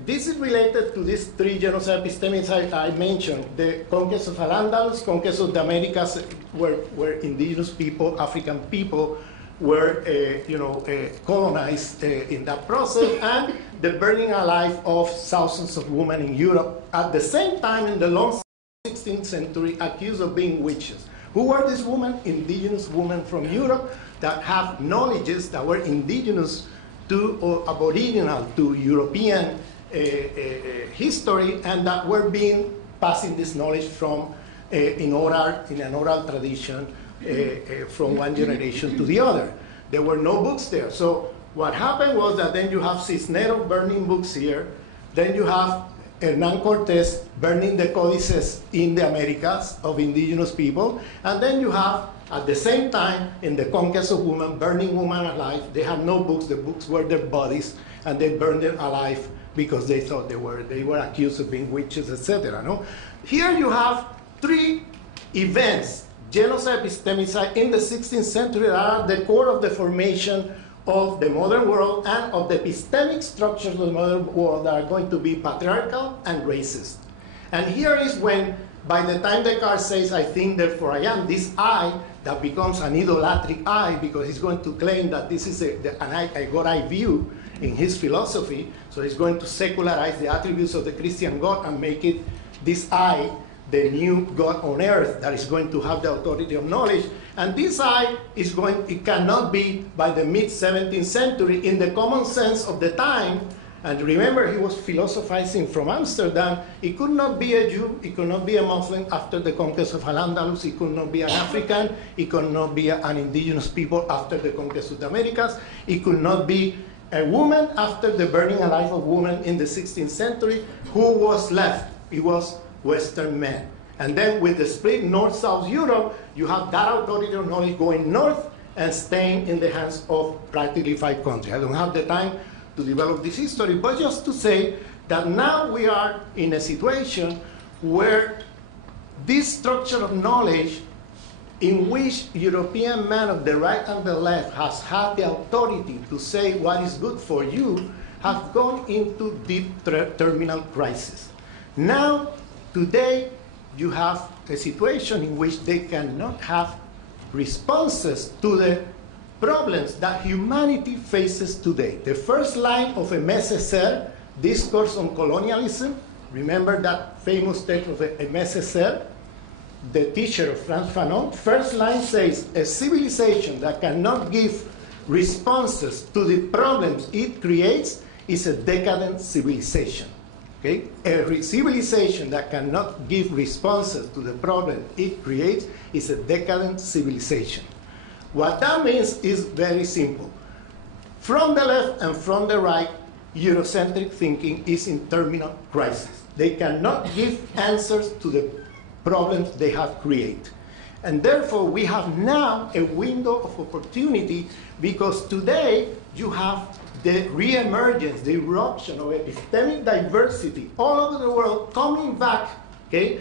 this is related to these 3 genocide epistemics I mentioned: the conquest of Al-Andalus, conquest of the Americas, where indigenous people, African people, were colonized in that process, and the burning alive of thousands of women in Europe at the same time in the long 16th century, accused of being witches. Who were these women? Indigenous women from Europe that have knowledges that were indigenous to or aboriginal to European history, and that were being passing this knowledge from in an oral tradition from one generation to the other. There were no books there. So what happened was that then you have Cisneros burning books here, then you have Hernan Cortés burning the codices in the Americas of indigenous people, and then you have, at the same time, in the conquest of women, burning women alive. They had no books. The books were their bodies, and they burned them alive because they thought they were accused of being witches, etc. No? Here you have 3 events, genocide, epistemicide, in the 16th century that are the core of the formation of the modern world and of the epistemic structures of the modern world that are going to be patriarchal and racist. And here is when, by the time Descartes says, I think, therefore I am, this I that becomes an idolatric I, because he's going to claim that this is an I God I view in his philosophy, so he's going to secularize the attributes of the Christian God and make it this I, the new God on earth that is going to have the authority of knowledge. And this I is it cannot be by the mid-17th century in the common sense of the time. And remember, he was philosophizing from Amsterdam. It could not be a Jew, it could not be a Muslim after the conquest of Al-Andalus, it could not be an African, it could not be an indigenous people after the conquest of the Americas, it could not be a woman after the burning alive of women in the 16th century. Who was left? It was Western men. And then with the split North-South Europe, you have that authority of knowledge going north and staying in the hands of practically 5 countries. I don't have the time to develop this history, but just to say that now we are in a situation where this structure of knowledge in which European men of the right and the left has had the authority to say what is good for you have gone into deep terminal crisis. Now, today, you have a situation in which they cannot have responses to the problems that humanity faces today. The first line of Aimé Césaire, Discourse on Colonialism, remember that famous text of Aimé Césaire, the teacher of Frantz Fanon? First line says, a civilization that cannot give responses to the problems it creates is a decadent civilization. Okay? A civilization that cannot give responses to the problem it creates is a decadent civilization. What that means is very simple. From the left and from the right, Eurocentric thinking is in terminal crisis. They cannot give answers to the problems they have created. And therefore, we have now a window of opportunity, because today you have the re-emergence, the eruption of epistemic diversity all over the world coming back, okay,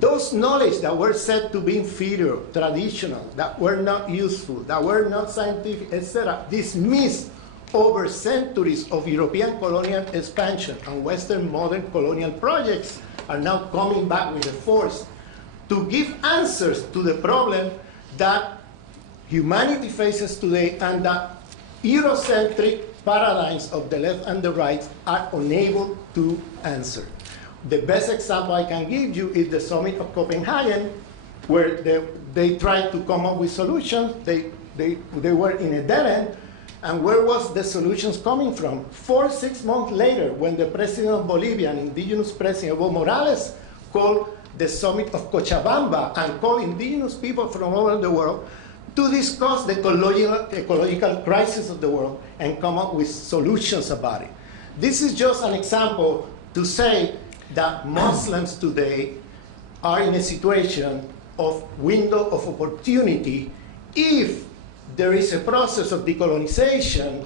those knowledge that were said to be inferior, traditional, that were not useful, that were not scientific, etc., dismissed over centuries of European colonial expansion and Western modern colonial projects, are now coming back with a force to give answers to the problem that humanity faces today, and that Eurocentric paradigms of the left and the right are unable to answer. The best example I can give you is the summit of Copenhagen, where they tried to come up with solutions. They were in a dead end. And where was the solutions coming from? 6 months later, when the president of Bolivia, an indigenous president, Evo Morales, called the summit of Cochabamba and called indigenous people from all over the world to discuss the ecological crisis of the world and come up with solutions about it. This is just an example to say that Muslims today are in a situation of window of opportunity if there is a process of decolonization,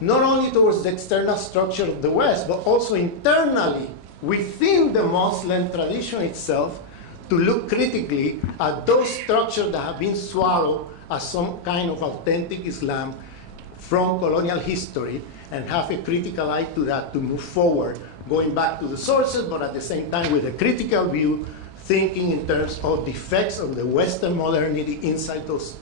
not only towards the external structure of the West, but also internally within the Muslim tradition itself, to look critically at those structures that have been swallowed as some kind of authentic Islam from colonial history, and have a critical eye to that to move forward, going back to the sources, but at the same time with a critical view, thinking in terms of the effects of the Western modernity inside those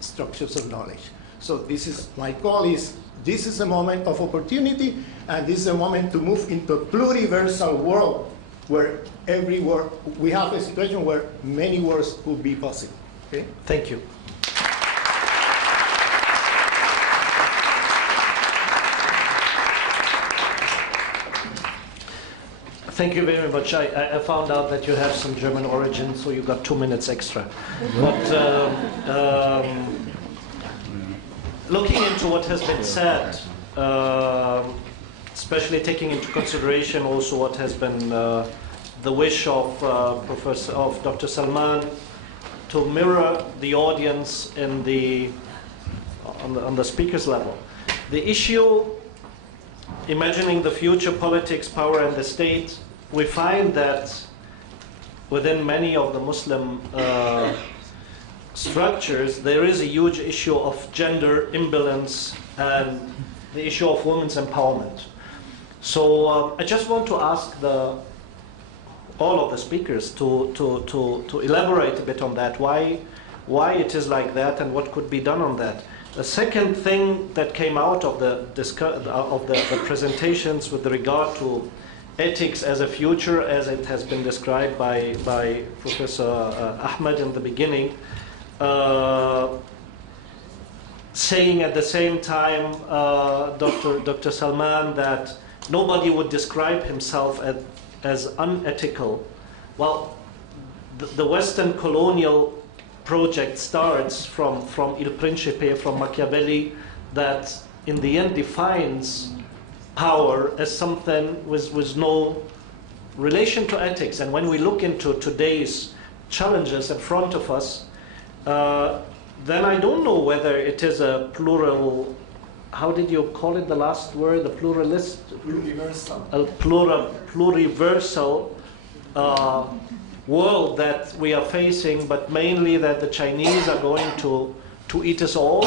structures of knowledge. So this is, my call is, this is a moment of opportunity, and this is a moment to move into a pluriversal world where every word, we have a situation where many words could be possible. Okay? Thank you. Thank you very much. I found out that you have some German origin, so you got 2 minutes extra. But looking into what has been said, especially taking into consideration also what has been the wish of Dr. Salman to mirror the audience in on the speaker's level, the issue, imagining the future politics, power, and the state, we find that within many of the Muslim structures, there is a huge issue of gender imbalance and the issue of women's empowerment. So I just want to ask all of the speakers to elaborate a bit on that, why it is like that and what could be done on that. The second thing that came out of the presentations with regard to ethics as a future, as it has been described by Professor Ahmed in the beginning, saying at the same time, Dr. Salman, that nobody would describe himself as unethical. Well, the Western colonial project starts from Il Principe, from Machiavelli, that in the end defines power as something with no relation to ethics. And when we look into today's challenges in front of us, then I don't know whether it is a plural, how did you call it, the last word, the pluralist? Pluriversal. A pluriversal world that we are facing, but mainly that the Chinese are going to eat us all.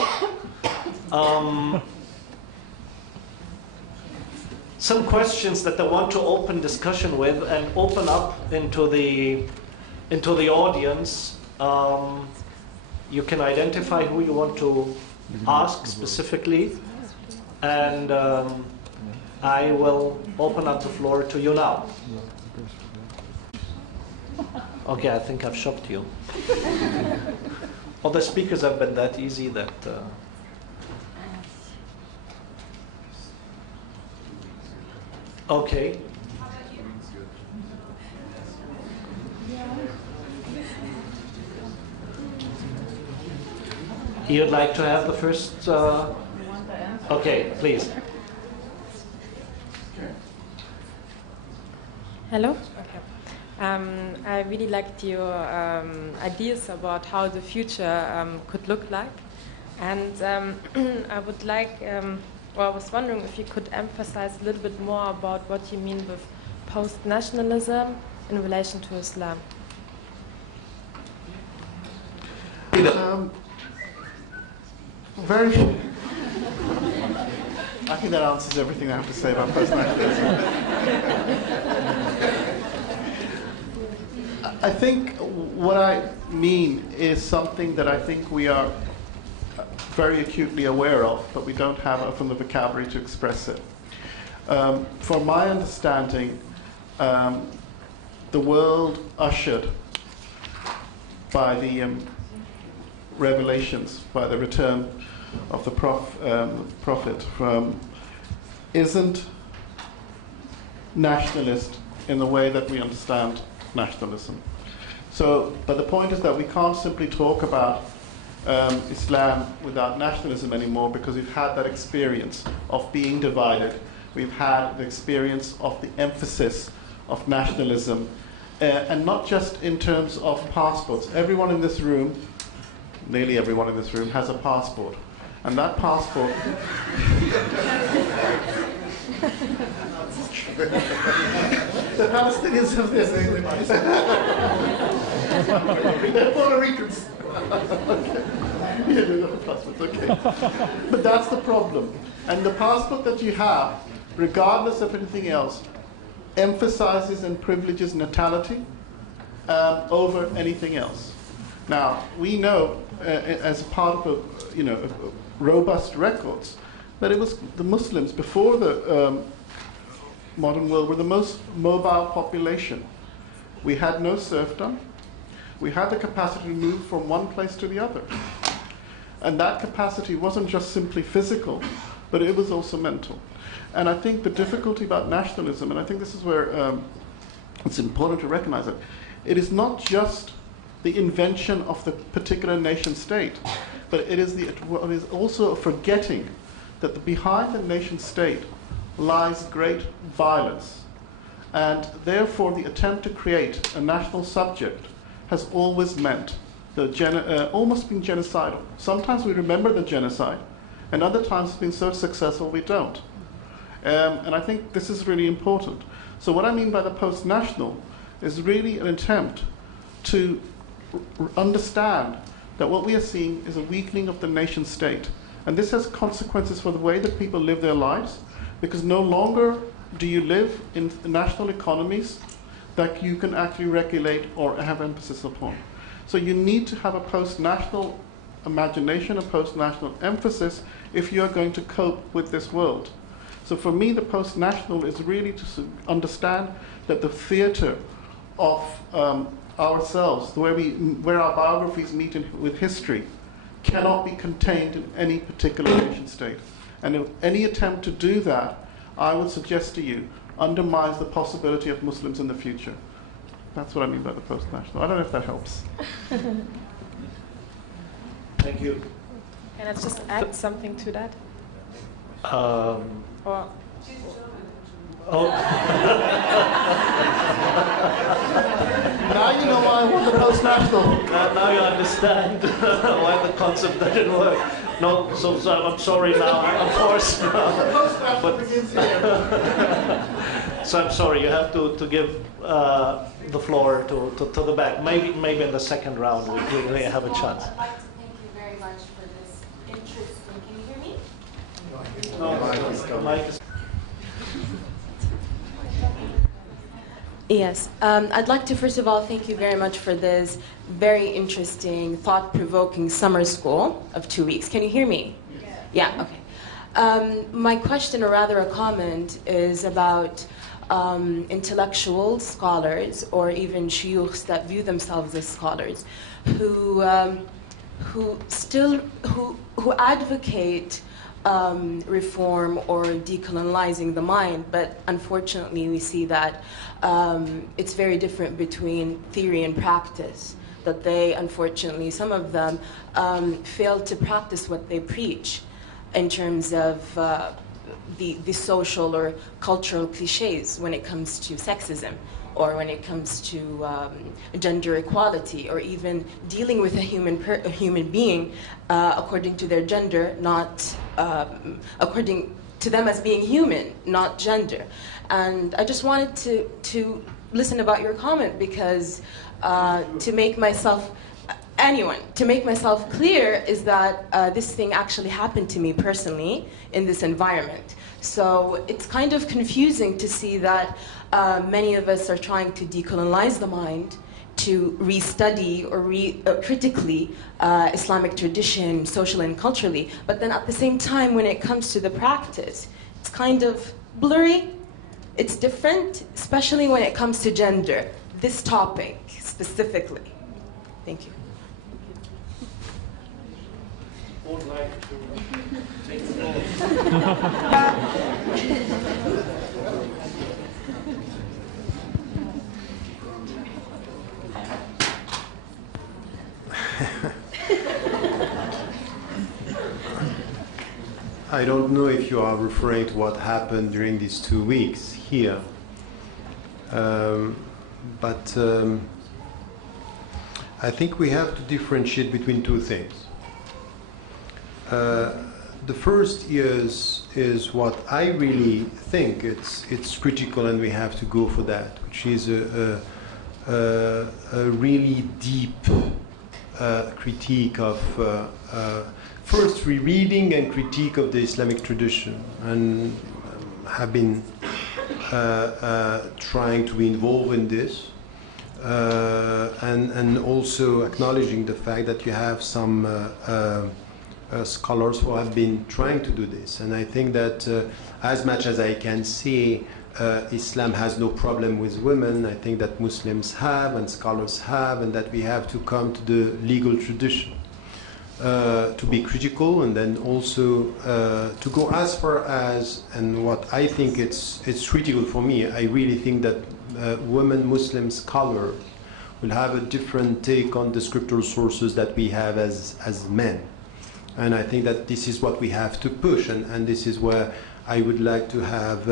Some questions that I want to open discussion with and open up into the audience. You can identify who you want to ask specifically, and I will open up the floor to you now. Okay, I think I've shocked you. All the speakers have been that easy that... Okay. You'd like to have the first... Okay, please. Hello? I really liked your ideas about how the future could look like. And I would like, I was wondering if you could emphasize a little bit more about what you mean with post-nationalism in relation to Islam. Very. I think that answers everything I have to say about post-nationalism. I think what I mean is something that I think we are very acutely aware of, but we don't have often the vocabulary to express it. From my understanding, the world ushered by the revelations, by the return of the prophet, isn't nationalist in the way that we understand nationalism. So, but the point is that we can't simply talk about Islam without nationalism anymore, because we've had that experience of being divided. We've had the experience of the emphasis of nationalism, and not just in terms of passports. Everyone in this room, nearly everyone in this room, has a passport. And that passport... The Palestinians have this. They're Puerto Ricans. Okay. But that's the problem. And the passport that you have, regardless of anything else, emphasizes and privileges natality over anything else. Now, we know, as part of robust records, that it was the Muslims before the modern world were the most mobile population. We had no serfdom. We had the capacity to move from one place to the other. And that capacity wasn't just simply physical, but it was also mental. And I think the difficulty about nationalism, and I think this is where it's important to recognize it, it is not just the invention of the particular nation state, but it is also a forgetting that behind the nation state lies great violence. And therefore the attempt to create a national subject has always meant almost been genocidal. Sometimes we remember the genocide, and other times it's been so successful we don't. And I think this is really important. So what I mean by the post-national is really an attempt to understand that what we are seeing is a weakening of the nation state. And this has consequences for the way that people live their lives, because no longer do you live in national economies that you can actually regulate or have emphasis upon. So you need to have a post-national imagination, a post-national emphasis, if you are going to cope with this world. So for me, the post-national is really to understand that the theater of ourselves, where our biographies meet with history, cannot be contained in any particular nation state. And if any attempt to do that, I would suggest to you, undermines the possibility of Muslims in the future. That's what I mean by the post-national. I don't know if that helps. Thank you. Can I just add something to that? Or Now you know why I want the post-national. Now you understand why the concept didn't work. No, so I'm sorry now. I'm forced. But begins here. So I'm sorry. You have to give the floor to the back. Maybe in the second round we may have a chance. I'd like to thank you very much for this interesting. Can you hear me? No, Yes. I'd like to first of all thank you very much for this very interesting, thought-provoking summer school of 2 weeks. Can you hear me? Yeah, okay. My question, or rather a comment, is about intellectual scholars, or even shuyukhs that view themselves as scholars, who advocate reform or decolonializing the mind, but unfortunately we see that it's very different between theory and practice, that they, unfortunately, some of them fail to practice what they preach in terms of the social or cultural cliches when it comes to sexism, or when it comes to gender equality, or even dealing with a human being according to their gender, not according to them as being human, not gender. And I just wanted to listen about your comment, because to make myself anyone. To make myself clear is that this thing actually happened to me personally in this environment. So it's kind of confusing to see that many of us are trying to decolonize the mind, to restudy or critically Islamic tradition, socially and culturally, but then at the same time, when it comes to the practice, it's kind of blurry, it's different, especially when it comes to gender, this topic specifically. Thank you. Would like to take the floor. I don't know if you are referring to what happened during these 2 weeks here, but I think we have to differentiate between two things. The first is what I really think it's critical, and we have to go for that, which is a really deep critique of first rereading and critique of the Islamic tradition, and have been trying to be involved in this, and also acknowledging the fact that you have some scholars who have been trying to do this. And I think that as much as I can say Islam has no problem with women, I think that Muslims have and scholars have, and that we have to come to the legal tradition to be critical, and then also to go as far as, and what I think it's critical for me, I really think that women Muslim scholars will have a different take on the scriptural sources that we have as men. And I think that this is what we have to push, and this is where I would like to have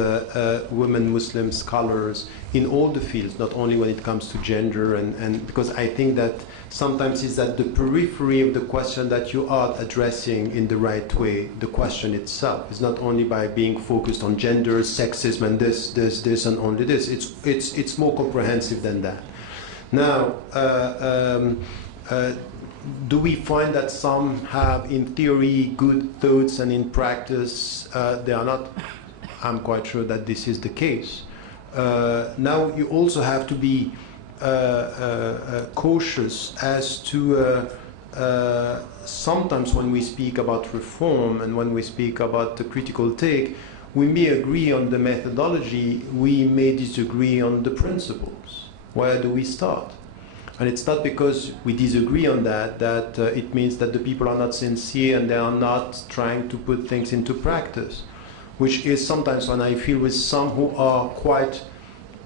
women Muslim scholars in all the fields, not only when it comes to gender, and because I think that sometimes it's at the periphery of the question that you are addressing in the right way. The question itself is not only by being focused on gender, sexism, and this, and only this. It's more comprehensive than that. Now, do we find that some have, in theory, good thoughts, and in practice they are not? I'm quite sure that this is the case. Now, you also have to be cautious as to sometimes when we speak about reform and when we speak about the critical take, we may agree on the methodology, we may disagree on the principles. Where do we start? And it's not because we disagree on that it means that the people are not sincere and they are not trying to put things into practice, which is sometimes when I feel with some who are quite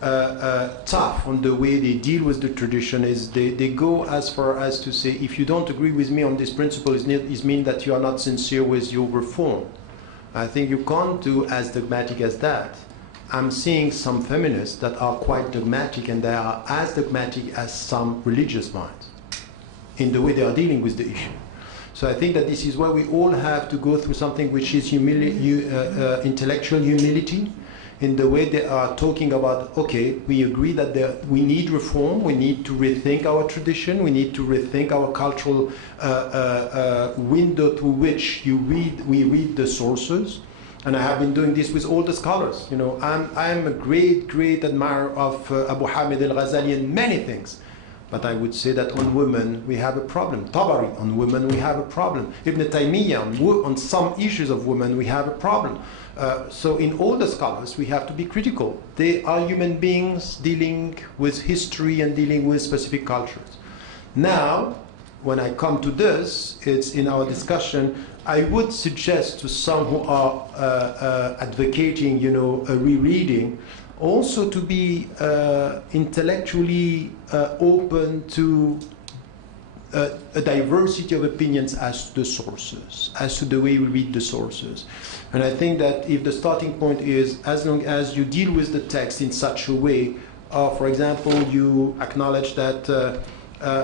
tough on the way they deal with the tradition, is they go as far as to say, if you don't agree with me on this principle, it means that you are not sincere with your reform. I think you can't do as dogmatic as that. I'm seeing some feminists that are quite dogmatic, and they are as dogmatic as some religious minds in the way they are dealing with the issue. So I think that this is why we all have to go through something which is intellectual humility, in the way they are talking about, okay, we agree that we need reform, we need to rethink our tradition, we need to rethink our cultural window through which we read the sources. And I have been doing this with all the scholars. You know, I'm a great admirer of Abu Hamid al-Ghazali in many things. But I would say that on women we have a problem. Tabari, on women we have a problem. Ibn Taymiyyah, on some issues of women we have a problem. So in all the scholars we have to be critical. They are human beings dealing with history and dealing with specific cultures. Now, when I come to this, it's in our discussion, I would suggest to some who are advocating, you know, a rereading, also to be intellectually open to a diversity of opinions as to the sources, as to the way we read the sources. And I think that if the starting point is, as long as you deal with the text in such a way, for example, you acknowledge that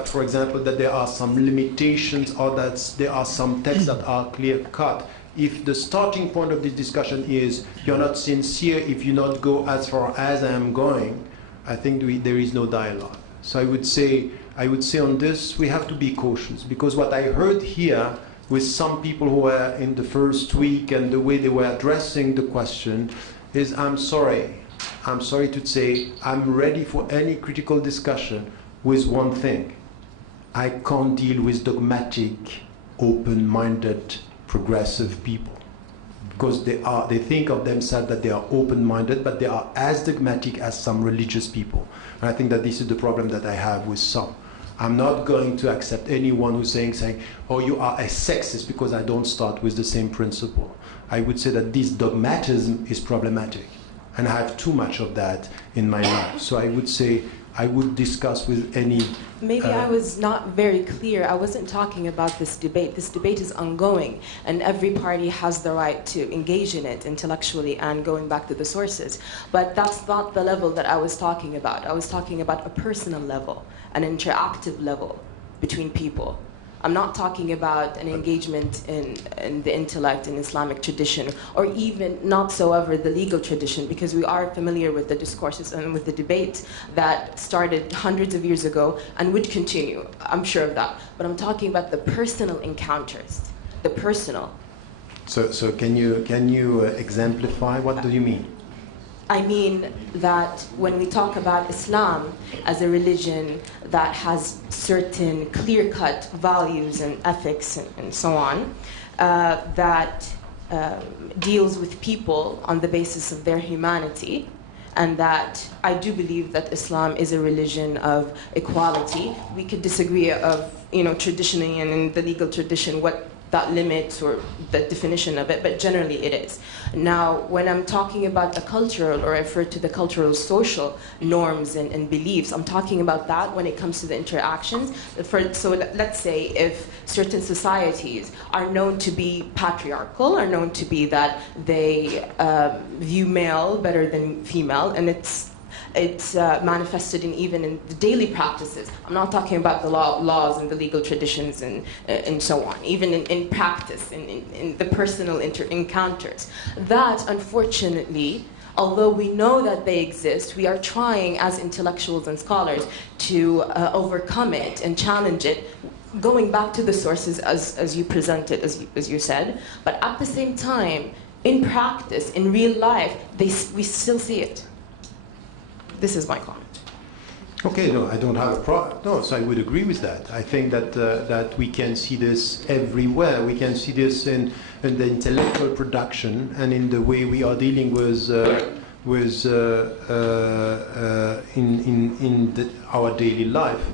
for example, that there are some limitations, or that there are some texts that are clear-cut. If the starting point of this discussion is you're not sincere if you not go as far as I am going, I think there is no dialogue. So I would say I would say on this, we have to be cautious, because what I heard here with some people who were in the first week and the way they were addressing the question is, I'm sorry to say, I'm ready for any critical discussion with one thing. I can't deal with dogmatic, open-minded, progressive people. Because they think of themselves that they are open-minded, but they are as dogmatic as some religious people. And I think that this is the problem that I have with some. I'm not going to accept anyone who's saying, oh, you are a sexist because I don't start with the same principle. I would say that this dogmatism is problematic. And I have too much of that in my life. So I would say I would discuss with any... Maybe I was not very clear. I wasn't talking about this debate. This debate is ongoing, and every party has the right to engage in it intellectually and going back to the sources. But that's not the level that I was talking about. I was talking about a personal level, an interactive level between people. I'm not talking about an engagement in the intellect in Islamic tradition, or even not so ever the legal tradition, because we are familiar with the discourses and with the debate that started hundreds of years ago and would continue. I'm sure of that. But I'm talking about the personal encounters, the personal. So can you exemplify? What do you mean? I mean that when we talk about Islam as a religion that has certain clear-cut values and ethics and so on, that deals with people on the basis of their humanity, and that I do believe that Islam is a religion of equality. We could disagree of, traditionally and in the legal tradition what that limits or the definition of it, but generally it is. Now, when I'm talking about the cultural, or I refer to the cultural social norms and beliefs, I'm talking about that when it comes to the interactions. So let's say if certain societies are known to be patriarchal, are known to be that they view male better than female, and it's manifested even in the daily practices. I'm not talking about the laws and the legal traditions and so on. Even in practice, in the personal encounters. That, unfortunately, although we know that they exist, we are trying as intellectuals and scholars to overcome it and challenge it, going back to the sources as you presented, as you said. But at the same time, in practice, in real life, we still see it. This is my comment. Okay, no, I don't have a problem. No, so I would agree with that. I think that we can see this everywhere. We can see this in the intellectual production and in the way we are dealing with our daily life.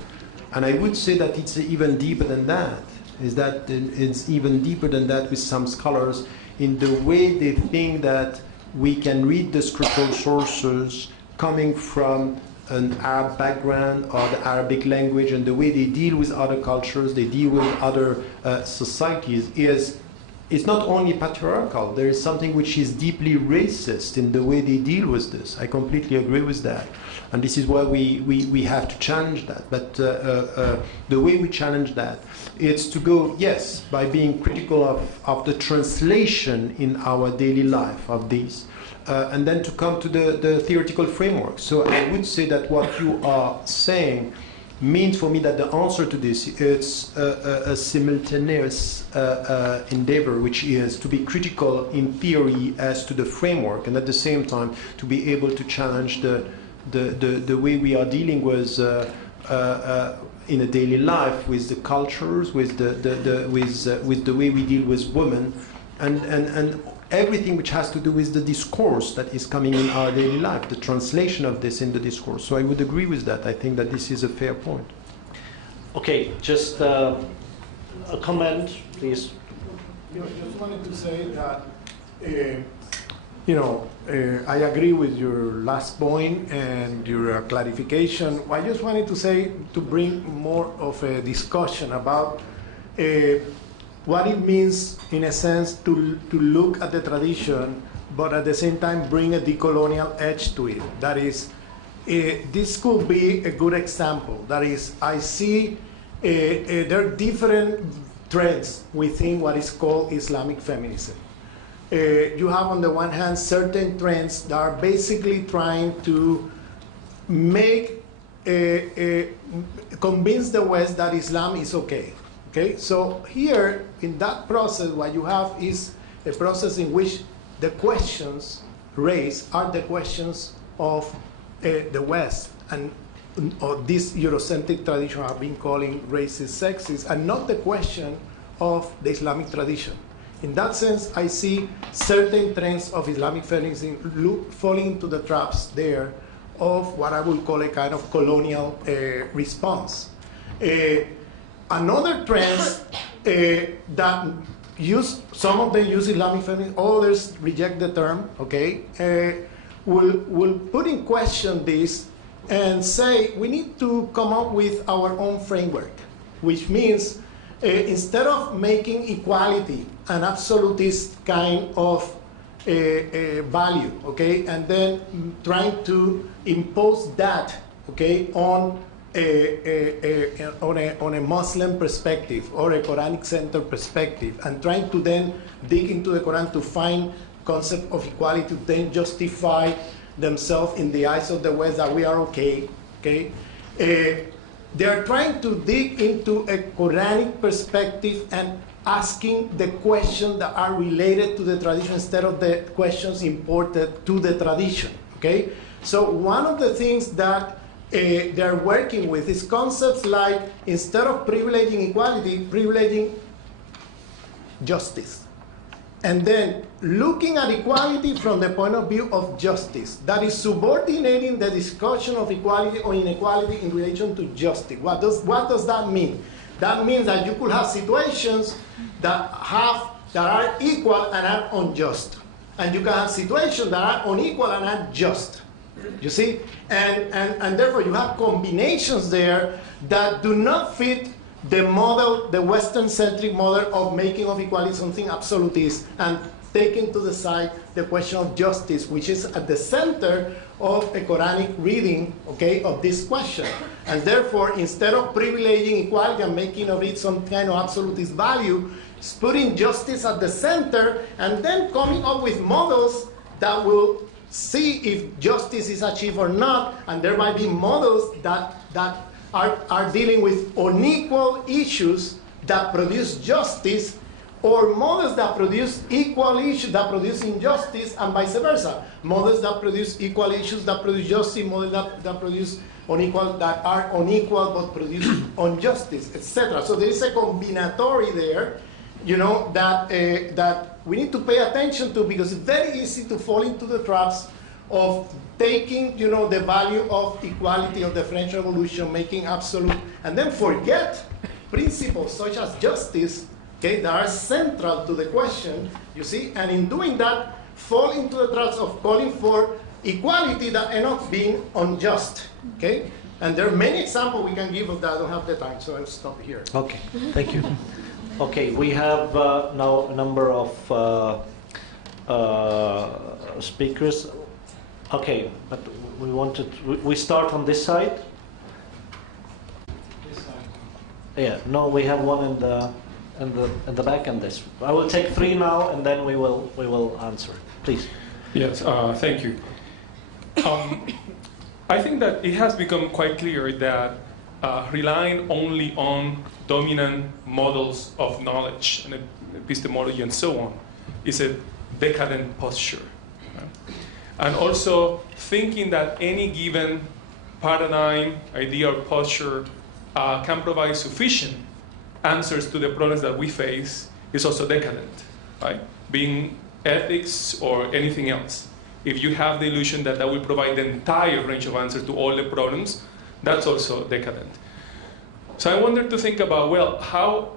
And I would say that it's even deeper than that. It's even deeper than that with some scholars in the way they think that we can read the scriptural sources coming from an Arab background or the Arabic language, and the way they deal with other cultures, they deal with other societies, it's not only patriarchal. There is something which is deeply racist in the way they deal with this. I completely agree with that. And this is why we have to challenge that. But the way we challenge that, it's to go, yes, by being critical of the translation in our daily life of these. And then to come to the theoretical framework. So I would say that what you are saying means for me that the answer to this is a simultaneous endeavor, which is to be critical in theory as to the framework, and at the same time to be able to challenge the way we are dealing with in a daily life with the cultures, with the way we deal with women, and everything which has to do with the discourse that is coming in our daily life, the translation of this in the discourse. So I would agree with that. I think that this is a fair point. Okay, just a comment, please. Just wanted to say that, I agree with your last point and your clarification. I just wanted to say, to bring more of a discussion about what it means, in a sense, to look at the tradition, but at the same time bring a decolonial edge to it. That is, this could be a good example. That is, I see there are different trends within what is called Islamic feminism. You have, on the one hand, certain trends that are basically trying to make convince the West that Islam is okay. Okay, so here in that process, what you have is a process in which the questions raised are the questions of the West and of this Eurocentric tradition I've been calling racist, sexist, and not the question of the Islamic tradition. In that sense, I see certain trends of Islamic feminism falling into the traps there of what I would call a kind of colonial response. Another trend that some of them use Islamic feminism, others reject the term, okay, will put in question this and say we need to come up with our own framework, which means instead of making equality an absolutist kind of value, okay, and then trying to impose that, okay, on a Muslim perspective or a Quranic-centered perspective, and trying to then dig into the Quran to find concept of equality, to then justify themselves in the eyes of the West that we are okay, okay? They are trying to dig into a Quranic perspective and asking the questions that are related to the tradition instead of the questions imported to the tradition, okay? So one of the things that they're working with is concepts like, instead of privileging equality, privileging justice. And then looking at equality from the point of view of justice, that is subordinating the discussion of equality or inequality in relation to justice. What does that mean? That means that you could have situations that are equal and are unjust. And you can have situations that are unequal and are just. You see? And therefore you have combinations there that do not fit the model, the Western-centric model of making of equality something absolutist and taking to the side the question of justice, which is at the center of a Quranic reading, okay, of this question. And therefore, instead of privileging equality and making of it some kind of absolutist value, it's putting justice at the center and then coming up with models that will see if justice is achieved or not, and there might be models that are dealing with unequal issues that produce justice, or models that produce equal issues that produce injustice, and vice versa. Models that produce equal issues that produce justice, models that produce unequal, that are unequal but produce injustice, etc. So there is a combinatory there, you know, that we need to pay attention to, because it's very easy to fall into the traps of taking, you know, the value of equality of the French Revolution, making absolute, and then forget principles such as justice, okay, that are central to the question, you see, and in doing that, fall into the traps of calling for equality that end up being unjust, okay? And there are many examples we can give of that. I don't have the time, so I'll stop here. Okay, thank you. Okay, we have now a number of speakers. Okay, but we start on this side. This side. Yeah, no, we have one in the back and this. I will take three now, and then we will answer. Please. Yes, thank you. I think that it has become quite clear that relying only on dominant models of knowledge and epistemology and so on is a decadent posture. And also thinking that any given paradigm, idea, or posture can provide sufficient answers to the problems that we face is also decadent, right? Being ethics or anything else. If you have the illusion that that will provide the entire range of answers to all the problems, that's also decadent. So I wanted to think about, well,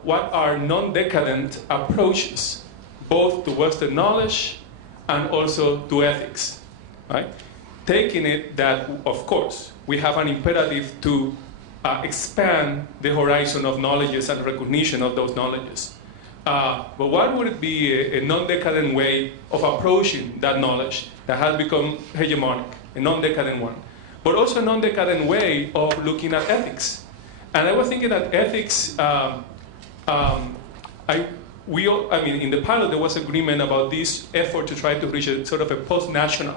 what are non-decadent approaches, both to Western knowledge and also to ethics, right? Taking it that, of course, we have an imperative to expand the horizon of knowledges and recognition of those knowledges. But what would it be a non-decadent way of approaching that knowledge that has become hegemonic, a non-decadent one, but also a non-decadent way of looking at ethics? And I was thinking that ethics, in the panel there was agreement about this effort to try to reach a sort of a post-national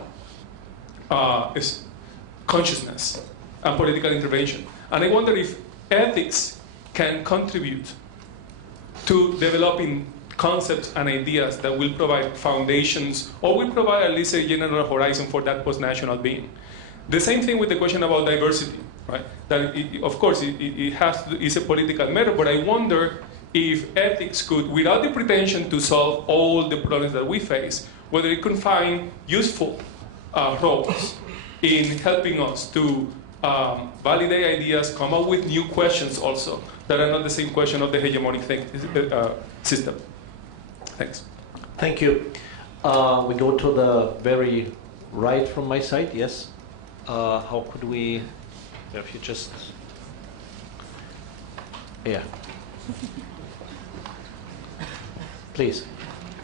consciousness. and political intervention. And I wonder if ethics can contribute to developing concepts and ideas that will provide foundations or will provide at least a general horizon for that post-national being. The same thing with the question about diversity, right? That of course it's a political matter, but I wonder if ethics could, without the pretension to solve all the problems that we face, whether it could find useful roles in helping us to validate ideas, come up with new questions also that are not the same question of the hegemonic system. Thanks. Thank you. We go to the very right from my side, yes. How could we, if you just, yeah. Please.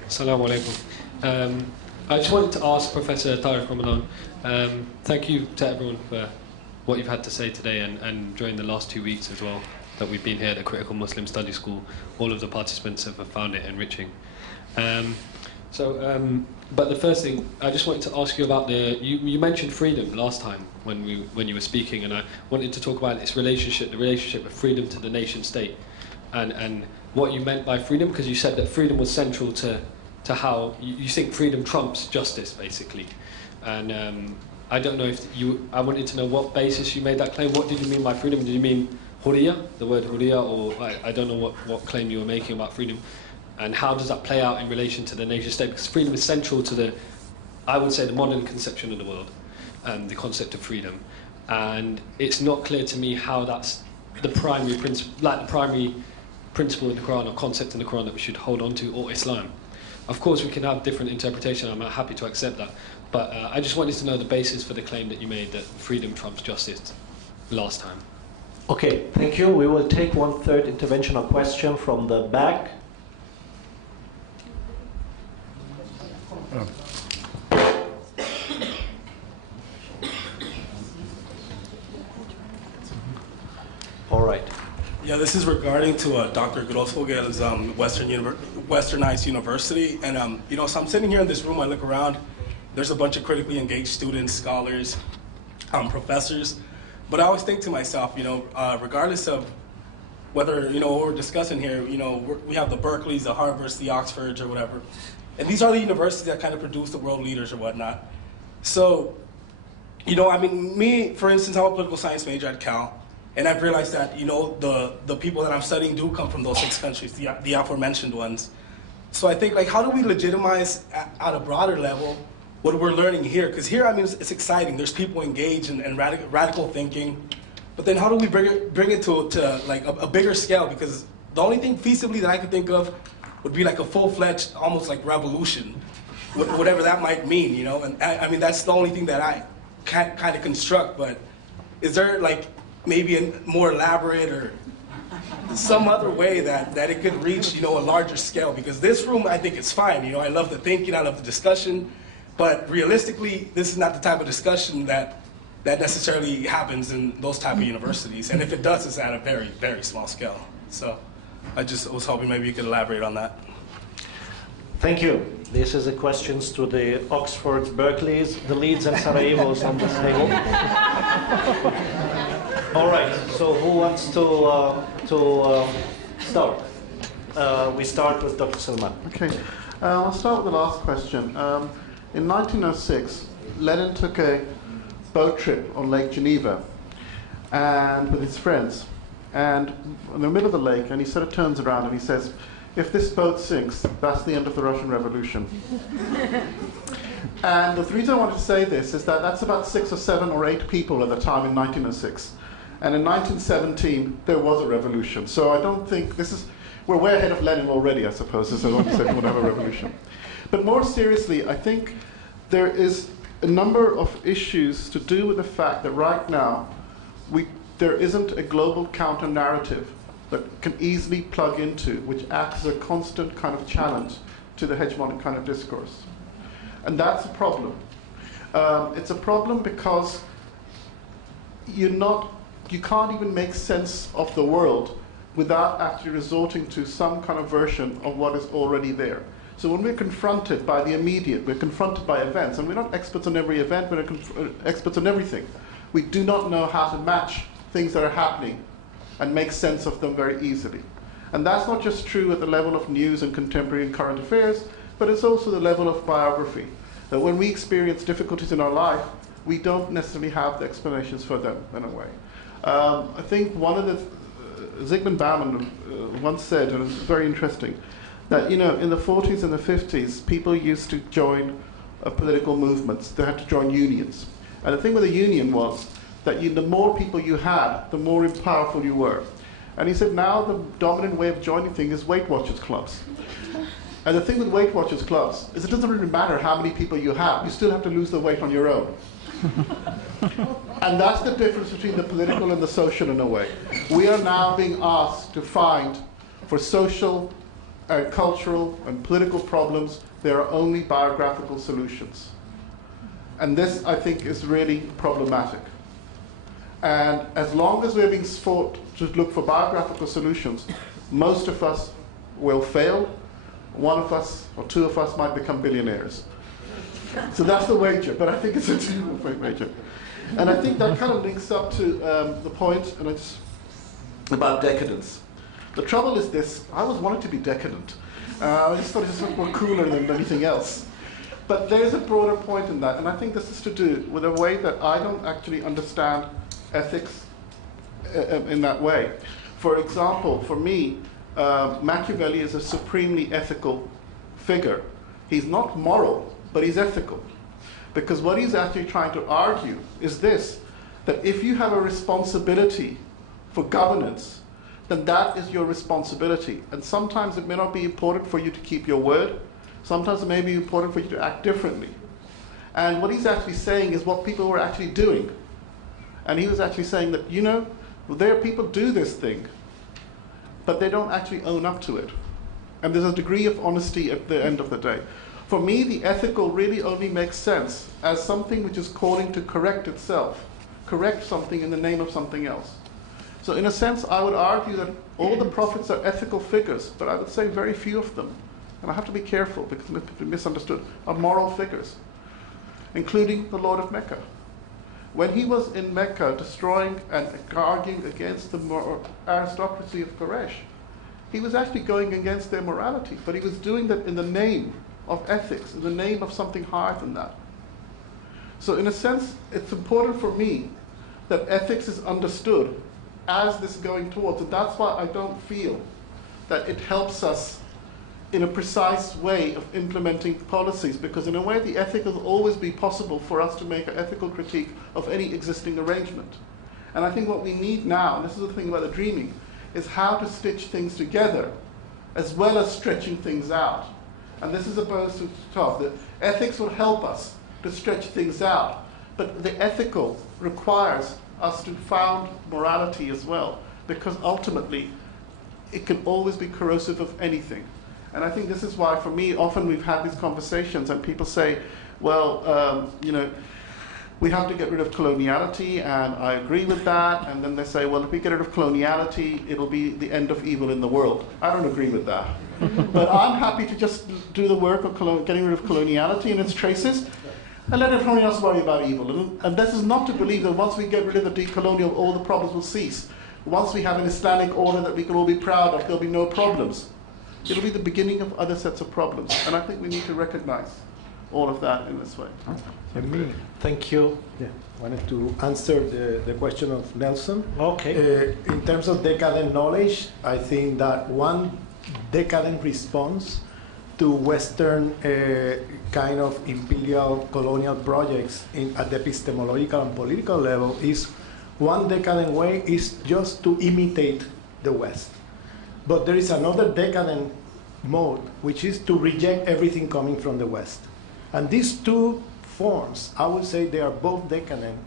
Assalamu alaikum. I just wanted to ask Professor Tariq Ramadan, thank you to everyone for what you've had to say today and during the last 2 weeks as well that we've been here at the Critical Muslim Study School. All of the participants have found it enriching. But the first thing, I just wanted to ask you about you mentioned freedom last time when you were speaking, and I wanted to talk about its relationship, the relationship of freedom to the nation state, and what you meant by freedom, because you said that freedom was central to how you think freedom trumps justice, basically. And I don't know if I wanted to know what basis you made that claim. What did you mean by freedom? Did you mean hurriya, the word hurriya, or I don't know what claim you were making about freedom? And how does that play out in relation to the nation state? Because freedom is central to I would say, the modern conception of the world, the concept of freedom. And it's not clear to me how that's the primary principle, like the primary principle in the Quran or concept in the Quran that we should hold on to, or Islam. Of course, we can have different interpretation. I'm happy to accept that. But I just wanted to know the basis for the claim that you made that freedom trumps justice last time. Okay, thank you. We will take one third intervention or question from the back. All right. Yeah, this is regarding to Dr. Grosfoguel's Westernized University. And, so I'm sitting here in this room, I look around, there's a bunch of critically engaged students, scholars, professors. But I always think to myself, regardless of whether, what we're discussing here, we have the Berkeleys, the Harvards, the Oxfords, or whatever. And these are the universities that kind of produce the world leaders or whatnot. So, me, for instance, I'm a political science major at Cal. And I've realized that, the people that I'm studying do come from those 6 countries, the aforementioned ones. So I think, how do we legitimize at a broader level what we're learning here? Because here, it's exciting. There's people engaged in radical thinking. But then how do we bring it to a bigger scale? Because the only thing feasibly that I could think of would be like a full-fledged, almost like revolution, whatever that might mean, And that's the only thing that I can't kind of construct. But is there, maybe a more elaborate or some other way that it could reach, a larger scale? Because this room, I think it's fine. I love the thinking, I love the discussion, but realistically, this is not the type of discussion that necessarily happens in those type of universities. And if it does, it's at a very, very small scale. So I just was hoping maybe you could elaborate on that. Thank you. This is a questions to the Oxfords, Berkeleys, the Leeds and Sarajevos on this table. All right, so who wants to start? We start with Dr. Salman. Okay, I'll start with the last question. In 1906, Lenin took a boat trip on Lake Geneva and with his friends. And in the middle of the lake, and he sort of turns around and he says, if this boat sinks, that's the end of the Russian Revolution. And the reason I wanted to say this is that that's about 6 or 7 or 8 people at the time in 1906. And in 1917, there was a revolution. So I don't think we're way ahead of Lenin already, I suppose, as I want to say we would have a revolution. But more seriously, I think there is a number of issues to do with the fact that right now, there isn't a global counter-narrative that can easily plug into, which acts as a constant kind of challenge to the hegemonic kind of discourse. And that's a problem. It's a problem because you can't even make sense of the world without actually resorting to some kind of version of what is already there. So when we're confronted by the immediate, we're confronted by events, and we're not experts on every event, we're experts on everything. we do not know how to match things that are happening and make sense of them very easily. And that's not just true at the level of news and contemporary and current affairs, but it's also the level of biography. That when we experience difficulties in our life, we don't necessarily have the explanations for them in a way. I think one of the, Zygmunt Bauman once said, and it's very interesting, that in the 40s and the 50s, people used to join political movements. They had to join unions. And the thing with a union was that the more people you had, the more powerful you were. And he said now the dominant way of joining things is Weight Watchers clubs. And the thing with Weight Watchers clubs is it doesn't really matter how many people you have, you still have to lose the weight on your own. And that's the difference between the political and the social in a way. We are now being asked to find, for social, cultural, and political problems, there are only biographical solutions. And this, I think, is really problematic. And as long as we're being taught to look for biographical solutions, most of us will fail. One of us or two of us might become billionaires. So that's the wager, but I think it's a two-way wager. And I think that kind of links up to the point about decadence. The trouble is this: I always wanted to be decadent. I just thought it was more cooler than anything else. But there's a broader point in that, and I think this is to do with a way that I don't actually understand ethics in that way. For example, for me, Machiavelli is a supremely ethical figure. He's not moral, but he's ethical. Because what he's actually trying to argue is this, that if you have a responsibility for governance, then that is your responsibility. And sometimes it may not be important for you to keep your word. Sometimes it may be important for you to act differently. And what he's actually saying is what people were actually doing. And he was actually saying that, there are people do this thing, but they don't actually own up to it. And there's a degree of honesty at the end of the day. For me, the ethical really only makes sense as something which is calling to correct itself, correct something in the name of something else. So in a sense, I would argue that all the prophets are ethical figures, but I would say very few of them, and I have to be careful because it may be misunderstood, are moral figures, including the Lord of Mecca. When he was in Mecca destroying and arguing against the aristocracy of Quraysh, he was actually going against their morality, but he was doing that in the name of ethics, in the name of something higher than that. So in a sense, it's important for me that ethics is understood as this going towards, and that's why I don't feel that it helps us in a precise way of implementing policies, because in a way the ethic will always be possible for us to make an ethical critique of any existing arrangement. And I think what we need now, and this is the thing about the dreaming, is how to stitch things together as well as stretching things out. And this is opposed to tough. The ethics will help us to stretch things out, but the ethical requires us to found morality as well, because ultimately it can always be corrosive of anything. And I think this is why, for me, often we've had these conversations and people say, well, we have to get rid of coloniality, and I agree with that. And then they say, well, if we get rid of coloniality, it'll be the end of evil in the world. I don't agree with that. But I'm happy to just do the work of getting rid of coloniality and its traces, and let everyone else worry about evil. And this is not to believe that once we get rid of the decolonial, all the problems will cease. Once we have an Islamic order that we can all be proud of, there'll be no problems. It'll be the beginning of other sets of problems. And I think we need to recognize all of that in this way. Thank you. Yeah, I wanted to answer the question of Nelson. Okay. In terms of decadent knowledge, I think that one decadent response to Western kind of imperial colonial projects at the epistemological and political level is one decadent way is just to imitate the West. But there is another decadent mode, which is to reject everything coming from the West. And these two forms, I would say they are both decadent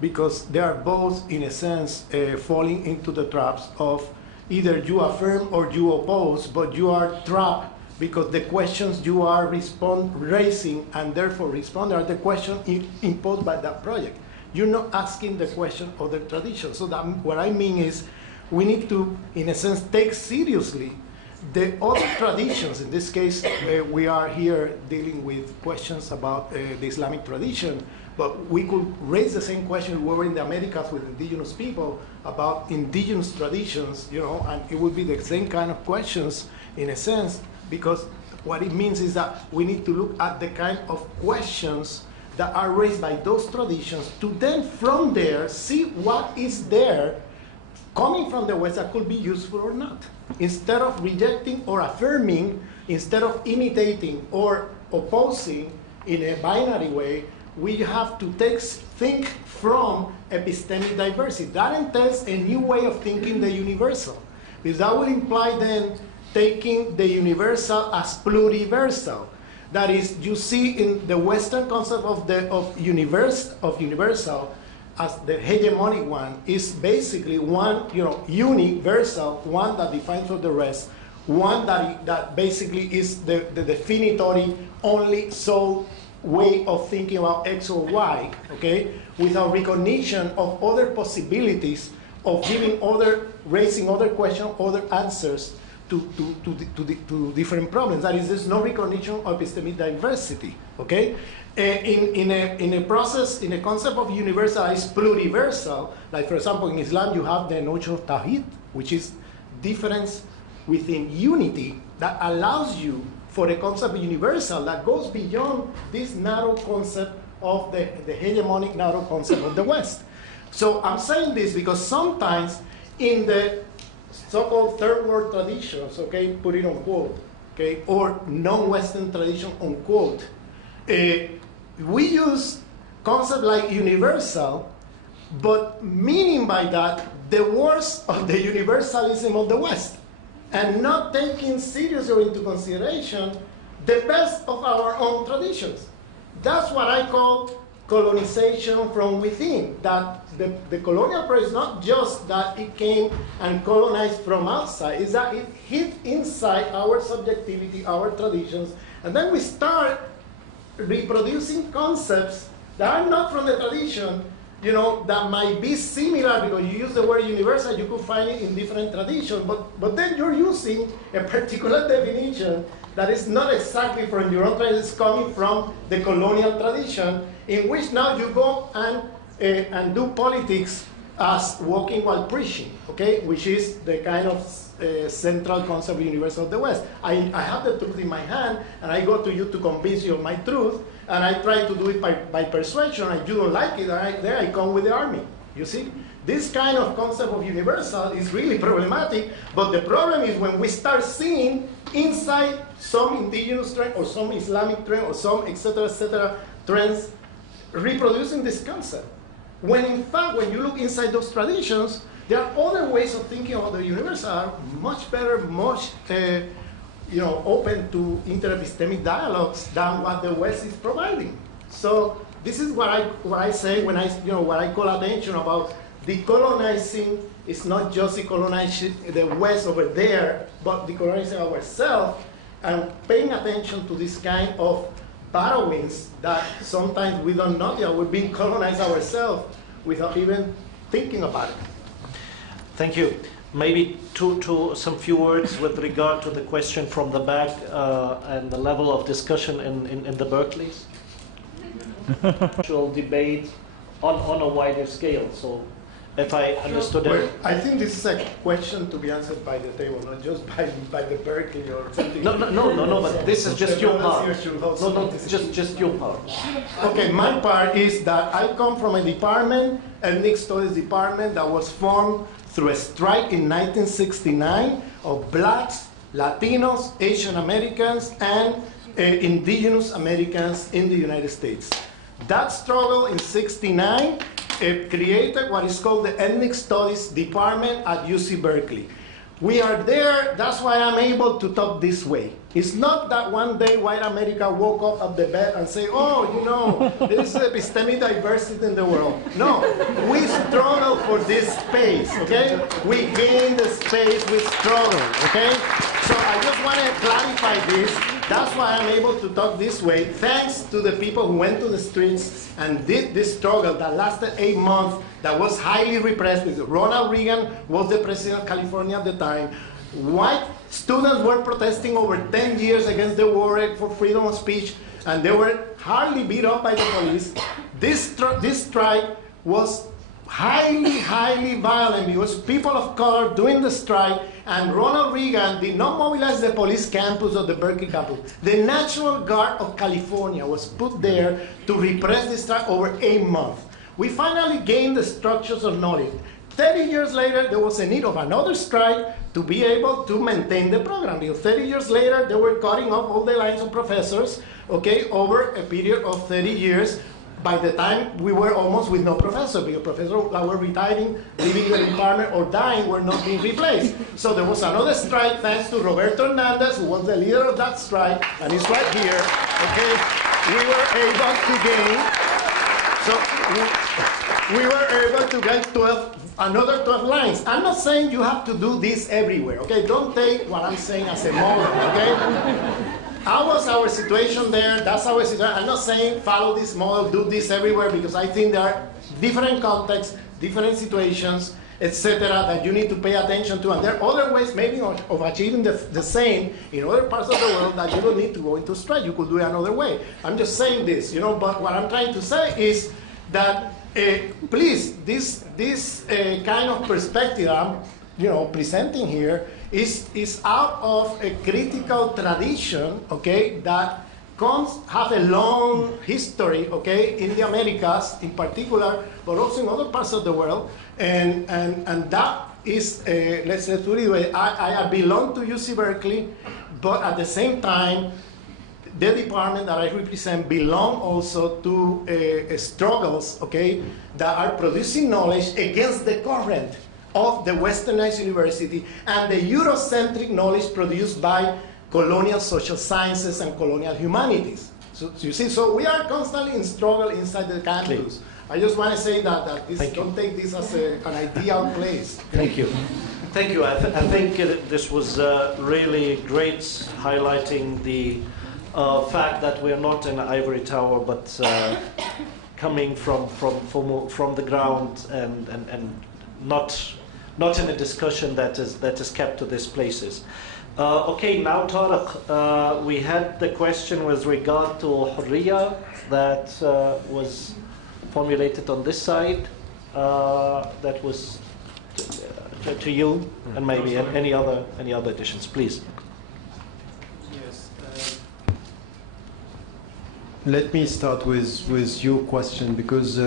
because they are both, in a sense, falling into the traps of either you affirm or you oppose, but you are trapped because the questions you are raising and therefore responding are the questions imposed by that project. You're not asking the question of the tradition. So that, what I mean is we need to, in a sense, take seriously the other traditions. In this case, we are here dealing with questions about the Islamic tradition, But we could raise the same question we were in the Americas with indigenous people about indigenous traditions, you know, and it would be the same kind of questions in a sense, because what it means is that we need to look at the kind of questions that are raised by those traditions to then from there see what is there coming from the West that could be useful or not. Instead of rejecting or affirming, instead of imitating or opposing in a binary way, we have to think from epistemic diversity. That entails a new way of thinking the universal, because that would imply then taking the universal as pluriversal. That is, you see in the Western concept of universal as the hegemonic one is basically one, you know, universal, one that defines for the rest, one that basically is the definitory only sole way of thinking about X or Y, okay, without recognition of other possibilities of raising other questions, other answers to different problems. That is, there's no recognition of epistemic diversity, okay? In a process, in a concept of universal is pluriversal, like for example in Islam you have the notion of tawhid, which is difference within unity that allows you for a concept of universal that goes beyond this narrow concept of the hegemonic narrow concept of the West. So I'm saying this because sometimes in the so-called third world traditions, okay, put it on quote, okay, or non-Western tradition on quote, we use concept like universal, but meaning by that the worst of the universalism of the West, and not taking seriously into consideration the best of our own traditions. That's what I call colonization from within, that the colonial approach is not just that it came and colonized from outside, it's that it hit inside our subjectivity, our traditions, and then we start reproducing concepts that are not from the tradition, you know, that might be similar because you use the word universal, you could find it in different traditions, but then you're using a particular definition that is not exactly from your own tradition, it's coming from the colonial tradition, in which now you go and do politics as walking while preaching, okay, which is the kind of central concept of universal of the West. I have the truth in my hand, and I go to you to convince you of my truth, and I try to do it by persuasion, and you don't like it, and there I come with the army. You see? This kind of concept of universal is really problematic, but the problem is when we start seeing inside some indigenous trend, or some Islamic trend, or some etc., trends reproducing this concept. When in fact, when you look inside those traditions, there are other ways of thinking about the universal are much better, much open to interepistemic dialogues than what the West is providing. So this is what I say when what I call attention about decolonizing. Is not just decolonizing the West over there, but decolonizing ourselves and paying attention to this kind of borrowings that sometimes we don't know that we're being colonized ourselves without even thinking about it. Thank you. Maybe some few words with regard to the question from the back and the level of discussion in the Berkeleys. Actual debate on a wider scale. So, if I understood it, I think this is a question to be answered by the table, not just by the Berkeley or something. No. But this is just your part. No, just your part. Okay, my part is that I come from a department, ethnic studies department, that was formed through a strike in 1969 of blacks, Latinos, Asian Americans, and indigenous Americans in the United States. That struggle in '69 created what is called the Ethnic Studies Department at UC Berkeley. We are there, that's why I'm able to talk this way. It's not that one day white America woke up at the bed and say, there is epistemic diversity in the world. No, we struggle for this space, okay? We gain the space, we struggle, okay? So I just want to clarify this. That's why I'm able to talk this way, thanks to the people who went to the streets and did this struggle that lasted 8 months, that was highly repressed. Ronald Reagan was the president of California at the time. White students were protesting over 10 years against the war for freedom of speech, and they were hardly beat up by the police. This strike was highly violent because people of color doing the strike, and Ronald Reagan did not mobilize the police campus or the Berkeley campus. The National Guard of California was put there to repress the strike over 8 months. We finally gained the structures of knowledge. 30 years later, there was a need of another strike to be able to maintain the program. Because 30 years later, they were cutting off all the lines of professors, okay, over a period of 30 years. By the time we were almost with no professor, because professors that were retiring, leaving the department, or dying were not being replaced. So there was another strike thanks to Roberto Hernandez, who was the leader of that strike, and he's right here, okay? We were able to gain, we were able to get another 12 lines. I'm not saying you have to do this everywhere, okay? Don't take what I'm saying as a model, okay? How was our situation there? That's our situation. I'm not saying follow this model, do this everywhere, because I think there are different contexts, different situations, etc., that you need to pay attention to. And there are other ways maybe of achieving the same in other parts of the world that you don't need to go into strike. You could do it another way. I'm just saying this, but what I'm trying to say is that please, this kind of perspective I'm presenting here is out of a critical tradition, okay, that have a long history, okay, in the Americas in particular, but also in other parts of the world, and that is, let's say, I belong to UC Berkeley, but at the same time, the department that I represent belong also to struggles, okay, that are producing knowledge against the current of the westernized university and the Eurocentric knowledge produced by colonial social sciences and colonial humanities. So you see, so we are constantly in struggle inside the campus. I just want to say that this, don't take this as an ideal place. Thank you. Thank you. I think this was really great, highlighting the fact that we're not in an ivory tower, but coming from the ground and not in a discussion that is kept to these places. Okay, now Tariq, we had the question with regard to Hurriya that was formulated on this side. That was to you, and maybe any other additions, please. Yes. Let me start with your question, because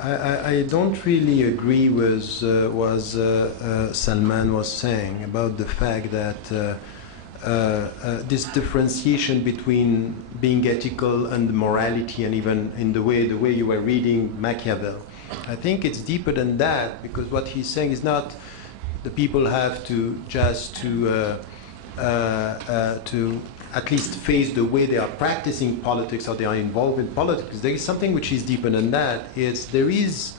I don't really agree with what Salman was saying about the fact that this differentiation between being ethical and morality, and even in the way you were reading Machiavelli. I think it's deeper than that, because what he's saying is not the people have to just to at least face the way they are practicing politics or they are involved in politics. There is something which is deeper than that. There is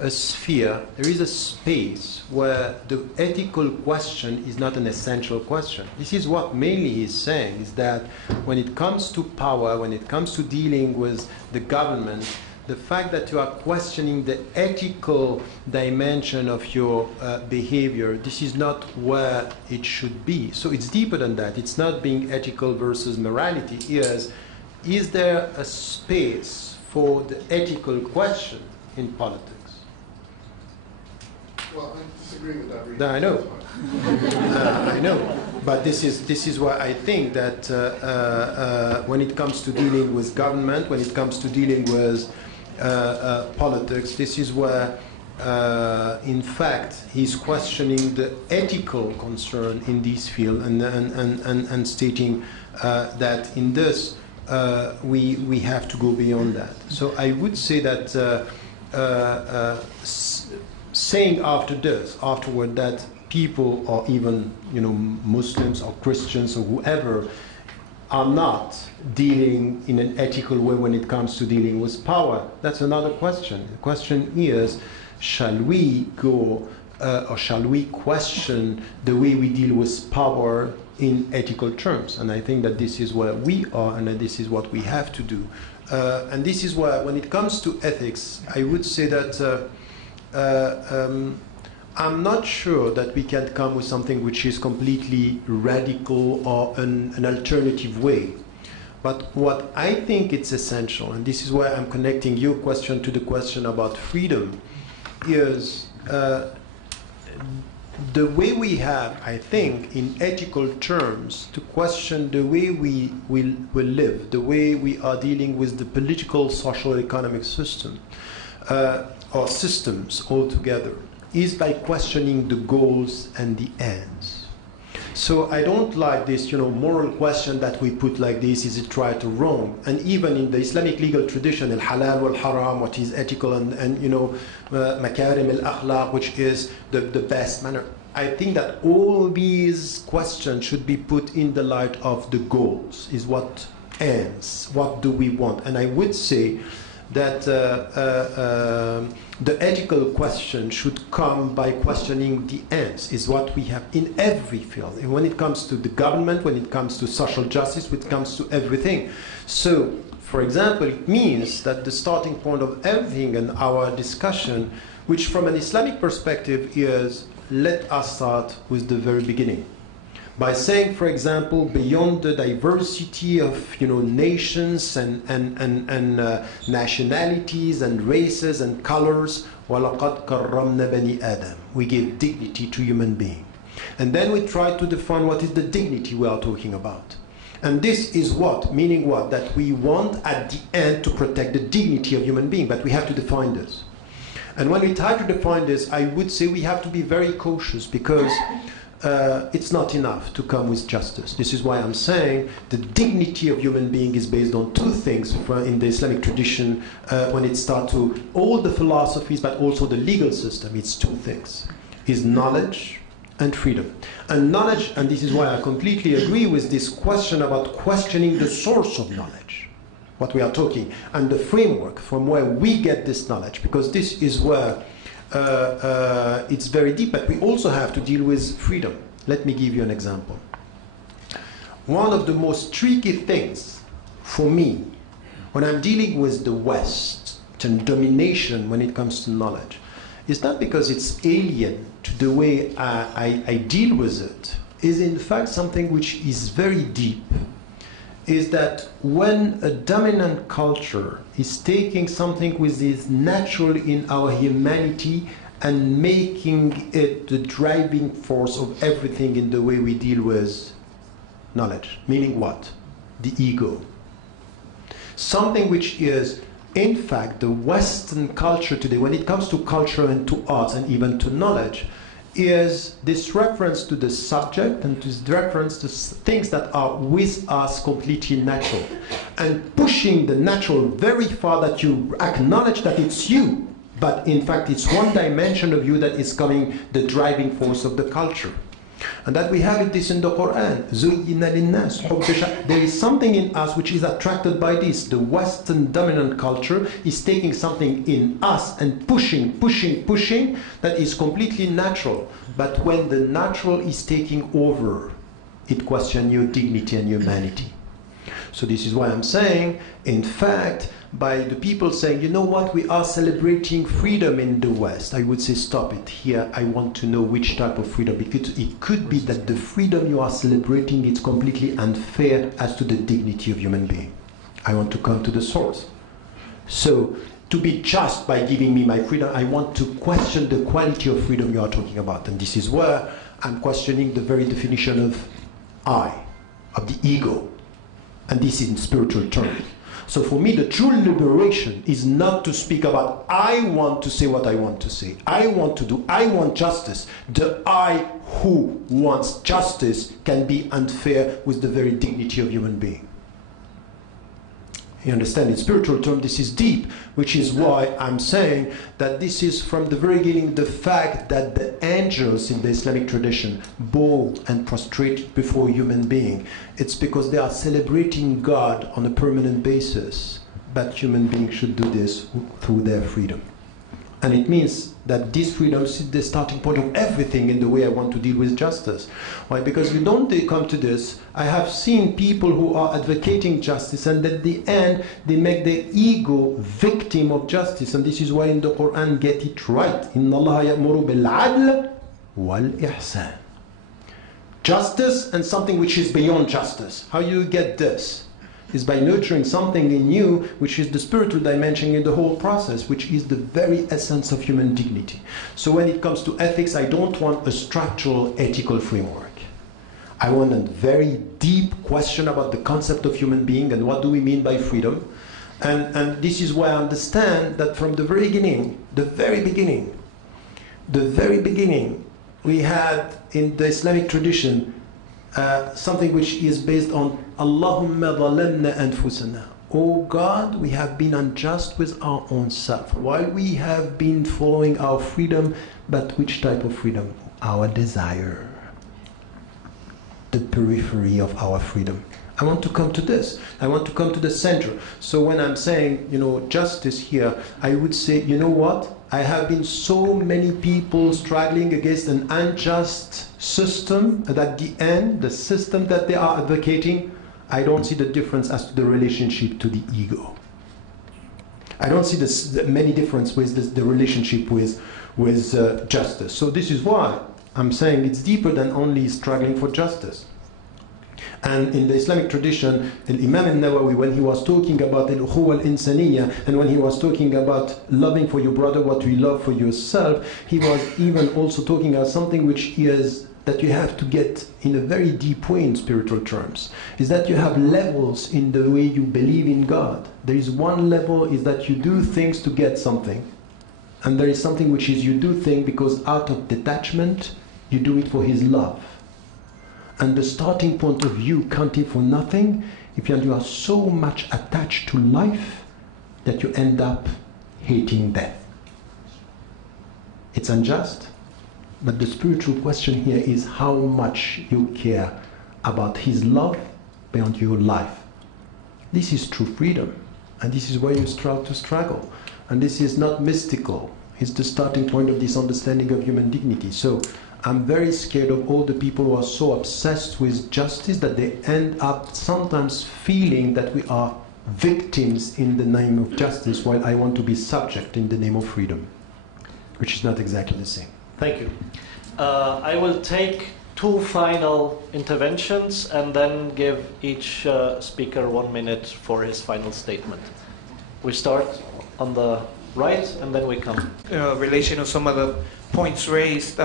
a sphere, there is a space where the ethical question is not an essential question. This is what mainly he's saying, is that when it comes to power, when it comes to dealing with the government, the fact that you are questioning the ethical dimension of your behavior, this is not where it should be. So it's deeper than that. It's not being ethical versus morality. Is there a space for the ethical question in politics? Well, I disagree with that reading. I know. I know. But this is why I think that when it comes to dealing with government, when it comes to dealing with politics, this is where, in fact, he's questioning the ethical concern in this field and stating that in this we have to go beyond that. So I would say that saying afterward that people, or even Muslims or Christians or whoever, are not dealing in an ethical way when it comes to dealing with power, that's another question. The question is, shall we go or shall we question the way we deal with power in ethical terms? And I think that this is where we are, and that this is what we have to do. And this is where, when it comes to ethics, I would say that I'm not sure that we can come with something which is completely radical or an alternative way. But what I think it's essential, and this is why I'm connecting your question to the question about freedom, is the way we have, I think, in ethical terms, to question the way we live, the way we are dealing with the political, social, economic system, or systems altogether, is by questioning the goals and the ends. So I don't like this, moral question that we put like this: is it right or wrong? And even in the Islamic legal tradition, al-halal wal-haram, what is ethical, and makarim al-akhlaq, which is the best manner. I think that all these questions should be put in the light of the goals. Is what ends? What do we want? And I would say that the ethical question should come by questioning the ends, is what we have in every field. And when it comes to the government, when it comes to social justice, when it comes to everything. So, for example, it means that the starting point of everything in our discussion, which from an Islamic perspective is, let us start with the very beginning. By saying, for example, beyond the diversity of nations and nationalities and races and colors, وَلَقَدْ كَرَّمْنَا بَنِي آدَمَ, we give dignity to human beings. And then we try to define what is the dignity we are talking about. And this is what, meaning what? That we want at the end to protect the dignity of human beings, but we have to define this. And when we try to define this, I would say we have to be very cautious, because it's not enough to come with justice. This is why I'm saying the dignity of human being is based on two things in the Islamic tradition. When it starts to all the philosophies, but also the legal system, it's two things: is knowledge and freedom. And knowledge, and this is why I completely agree with this question about questioning the source of knowledge, what we are talking, and the framework from where we get this knowledge, because this is where it's very deep. But we also have to deal with freedom. Let me give you an example. One of the most tricky things for me when I'm dealing with the West and domination when it comes to knowledge is not because it's alien to the way I deal with it, is in fact something which is very deep, is that when a dominant culture is taking something which is natural in our humanity and making it the driving force of everything in the way we deal with knowledge, meaning what? The ego. Something which is, in fact, the Western culture today, when it comes to culture and to arts and even to knowledge, is this reference to the subject and this reference to things that are with us completely natural, and pushing the natural very far that you acknowledge that it's you, but in fact it's one dimension of you that is coming the driving force of the culture. And that we have this in the Quran. There is something in us which is attracted by this. The Western dominant culture is taking something in us and pushing that is completely natural. But when the natural is taking over, it questions your dignity and humanity. So this is why I'm saying, in fact, by the people saying, you know what, we are celebrating freedom in the West, I would say, stop it. Here, I want to know which type of freedom. It could be that the freedom you are celebrating is completely unfair as to the dignity of human being. I want to come to the source. So, to be just by giving me my freedom, I want to question the quality of freedom you are talking about. And this is where I'm questioning the very definition of I, of the ego. And this is in spiritual terms. So for me, the true liberation is not to speak about I want to say what I want to say. I want to do, I want justice. The I who wants justice can be unfair with the very dignity of human being. You understand? In spiritual terms, this is deep, which is why I'm saying that this is from the very beginning the fact that the angels in the Islamic tradition bow and prostrate before a human being. It's because they are celebrating God on a permanent basis, but human beings should do this through their freedom. And it means that this freedom is the starting point of everything in the way I want to deal with justice. Why? Because you don't come to this. I have seen people who are advocating justice, and at the end they make their ego victim of justice. And this is why in the Quran, get it right. Inna Allah ya'muru bil-'adl wal-ihsan. Justice and something which is beyond justice. How you get this? is by nurturing something in you, which is the spiritual dimension in the whole process, which is the very essence of human dignity. So when it comes to ethics, I don't want a structural ethical framework. I want a very deep question about the concept of human being and what do we mean by freedom. And this is why I understand that from the very beginning, we had in the Islamic tradition something which is based on Allahumma zalamna anfusana. Oh God, we have been unjust with our own self. While we have been following our freedom, but which type of freedom? Our desire. The periphery of our freedom. I want to come to this. I want to come to the center. So when I'm saying, justice here, I would say, you know what? I have been so many people struggling against an unjust system, and at the end, the system that they are advocating, I don't see the difference as to the relationship to the ego. I don't see many difference with the relationship with justice. So this is why I'm saying it's deeper than only struggling for justice. And in the Islamic tradition, Imam al-Nawawi, when he was talking about al-ukhuwa al-insaniyya, and when he was talking about loving for your brother what you love for yourself, he was even also talking about something which is that you have to get in a very deep way in spiritual terms, is that you have levels in the way you believe in God. There is one level is that you do things to get something. And there is something which is you do things because out of detachment, you do it for His love. And the starting point of you counting for nothing, if you are so much attached to life that you end up hating death. It's unjust, but the spiritual question here is how much you care about His love beyond your life. This is true freedom, and this is where you strive to struggle. And this is not mystical. It's the starting point of this understanding of human dignity. So I'm very scared of all the people who are so obsessed with justice that they end up sometimes feeling that we are victims in the name of justice, while I want to be subject in the name of freedom, which is not exactly the same. Thank you. I will take two final interventions and then give each speaker 1 minute for his final statement. We start on the right and then we come. Relation to some of the points raised,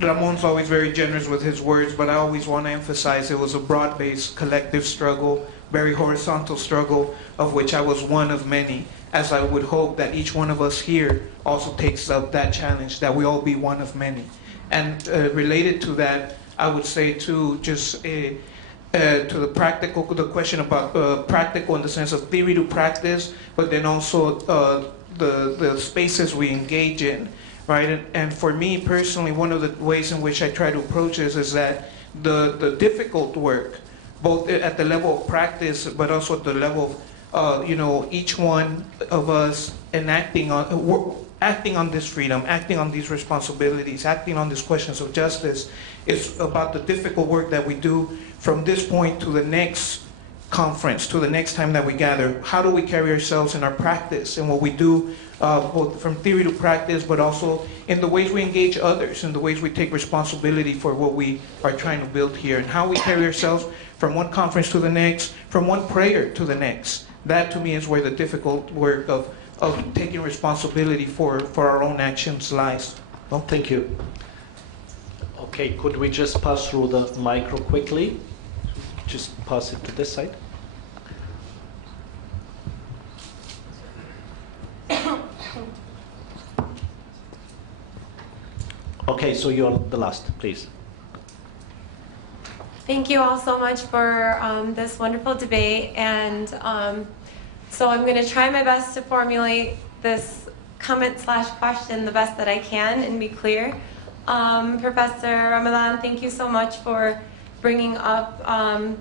Ramon's always very generous with his words, but I always want to emphasize it was a broad-based collective struggle, very horizontal struggle, of which I was one of many, as I would hope that each one of us here also takes up that challenge, that we all be one of many. And related to that, I would say too, just to the practical, the question about practical in the sense of theory to practice, but then also the spaces we engage in. Right, and for me personally, one of the ways in which I try to approach this is that the difficult work, both at the level of practice, but also at the level of, each one of us acting on this freedom, acting on these responsibilities, acting on these questions of justice, is about the difficult work that we do from this point to the next conference, to the next time that we gather. How do we carry ourselves in our practice and what we do, both from theory to practice, but also in the ways we engage others, in the ways we take responsibility for what we are trying to build here, and how we carry ourselves from one conference to the next, from one prayer to the next. That to me is where the difficult work of taking responsibility for our own actions lies. Well, thank you. Okay, could we just pass through the micro quickly? Just pass it to this side. Okay, so you're the last, please. Thank you all so much for this wonderful debate. And so I'm going to try my best to formulate this comment/question the best that I can and be clear. Professor Ramadan, thank you so much for bringing up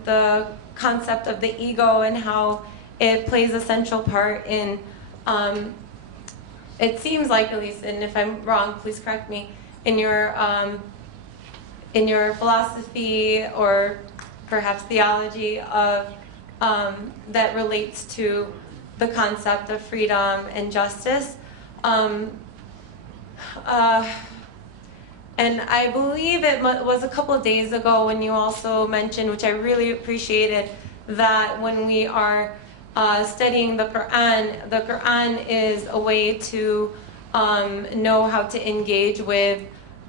the concept of the ego and how it plays a central part in, it seems like, at least, and if I'm wrong, please correct me, in your philosophy or perhaps theology of that relates to the concept of freedom and justice. And I believe it was a couple of days ago when you also mentioned, which I really appreciated, that when we are studying the Quran is a way to know how to engage with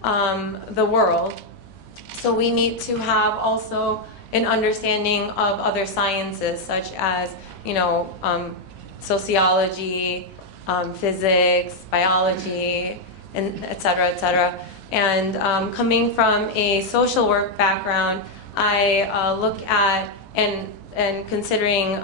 the world. So we need to have also an understanding of other sciences, such as, sociology, physics, biology, and et cetera, And coming from a social work background, I look at and considering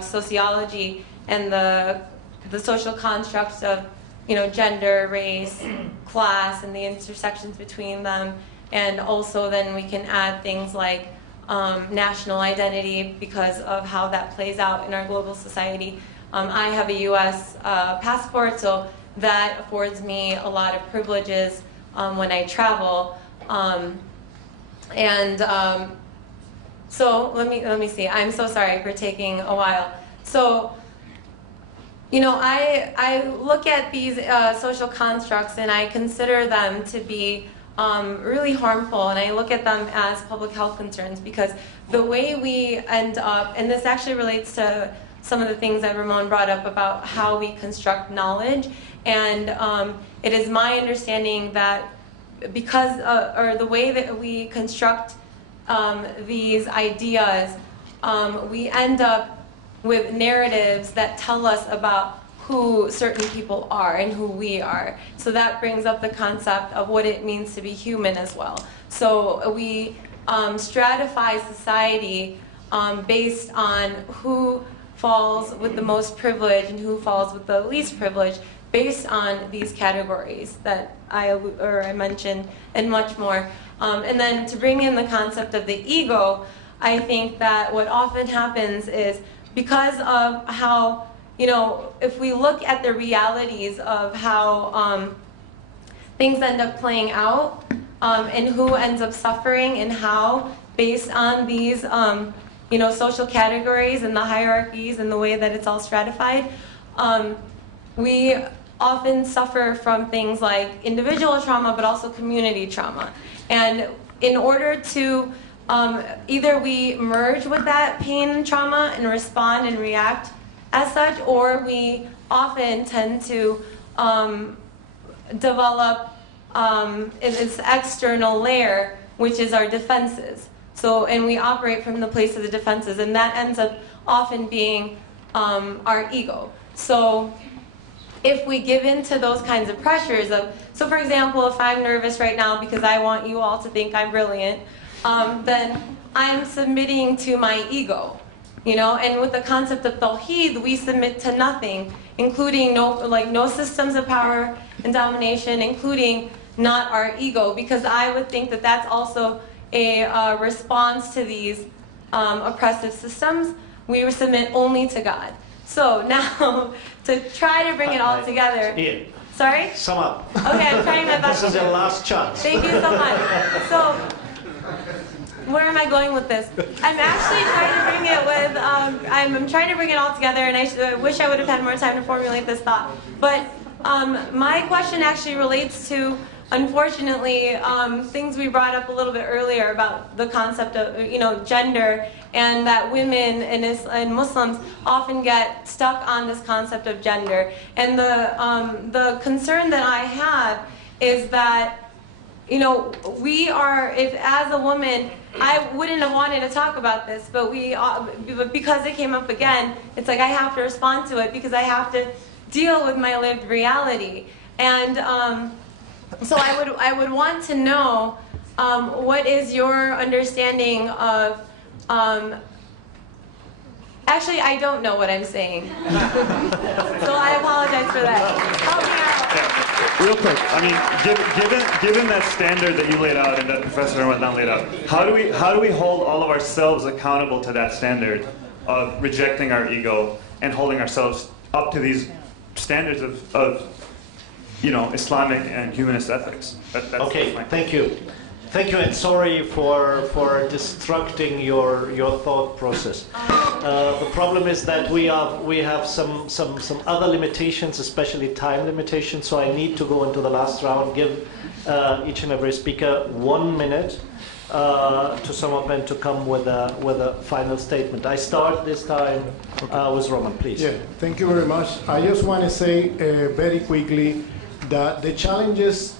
sociology and the social constructs of gender, race, class, and the intersections between them, and also then we can add things like national identity because of how that plays out in our global society. I have a U.S. passport, so that affords me a lot of privileges when I travel. So let me see. I'm so sorry for taking a while. So, I look at these social constructs and I consider them to be really harmful, and I look at them as public health concerns because the way we end up, and this actually relates to some of the things that Ramon brought up about how we construct knowledge, and it is my understanding that because, or the way that we construct these ideas, we end up with narratives that tell us about who certain people are and who we are. So that brings up the concept of what it means to be human as well. So we stratify society based on who falls with the most privilege and who falls with the least privilege based on these categories that I mentioned and much more. And then to bring in the concept of the ego, I think that what often happens is because of how, if we look at the realities of how things end up playing out and who ends up suffering and how, based on these social categories and the hierarchies and the way that it's all stratified, we often suffer from things like individual trauma but also community trauma. And in order to either we merge with that pain and trauma and respond and react as such, or we often tend to develop this external layer, which is our defenses. So, and we operate from the place of the defenses, and that ends up often being our ego. So, if we give in to those kinds of pressures so for example, if I'm nervous right now because I want you all to think I'm brilliant, then I'm submitting to my ego, and with the concept of tawheed, we submit to nothing, including no systems of power and domination, including not our ego, because I would think that that's also a response to these oppressive systems. We submit only to God. So now, to try to bring it all together. Ian. Sorry? Sum up. Okay, I'm trying my best. This is your last chance. Thank you so much. So, where am I going with this? I'm actually trying to bring it with, I'm trying to bring it all together, and I wish I would have had more time to formulate this thought. But my question actually relates to, unfortunately, things we brought up a little bit earlier about the concept of, gender, and that women and Muslims often get stuck on this concept of gender. And the concern that I have is that, we are, if as a woman, I wouldn't have wanted to talk about this, but because it came up again, it's like I have to respond to it because I have to deal with my lived reality. And so I would want to know what is your understanding of. Actually, I don't know what I'm saying, so I apologize for that. Help me out. Yeah. Real quick, I mean, given that standard that you laid out and that Professor Ramadan laid out, how do we hold all of ourselves accountable to that standard of rejecting our ego and holding ourselves up to these standards of Islamic and humanist ethics? Okay, thank you. Thank you, and sorry for destructing your thought process. The problem is that we have some other limitations, especially time limitations. So I need to go into the last round. Give each and every speaker 1 minute to sum up and to come with a final statement. I start this time with Ramon, please. Yeah, thank you very much. I just want to say very quickly that the challenges,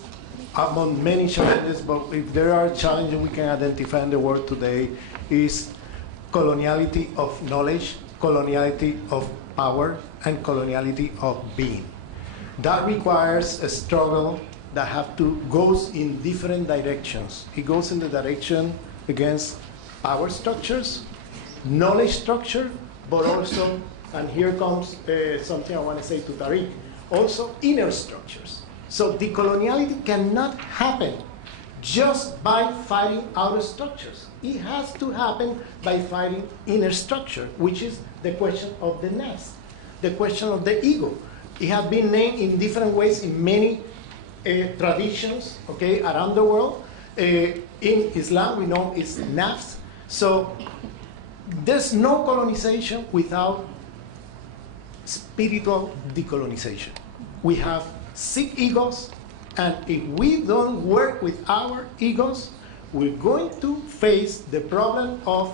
among many challenges, but if there are challenges we can identify in the world today, is coloniality of knowledge, coloniality of power, and coloniality of being. That requires a struggle that goes in different directions. It goes in the direction against power structures, knowledge structure, but also, and here comes something I want to say to Tariq, also inner structures. So decoloniality cannot happen just by fighting outer structures. It has to happen by fighting inner structure, which is the question of the nafs, the question of the ego. It has been named in different ways in many traditions, okay, around the world. In Islam, we know it's nafs. So there's no colonization without spiritual decolonization. We have sick egos, and if we don't work with our egos, we're going to face the problem of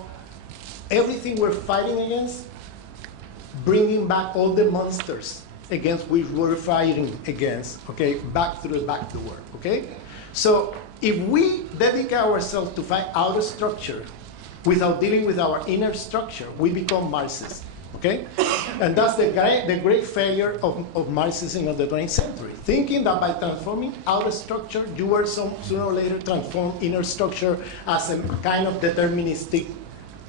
everything we're fighting against, bringing back all the monsters against which we're fighting against, okay, back through the back door, okay? So if we dedicate ourselves to fight outer structure without dealing with our inner structure, we become Marxists, okay? And that's the great failure of Marxism of the 20th century, thinking that by transforming outer structure, you were sooner or later transform inner structure as a kind of deterministic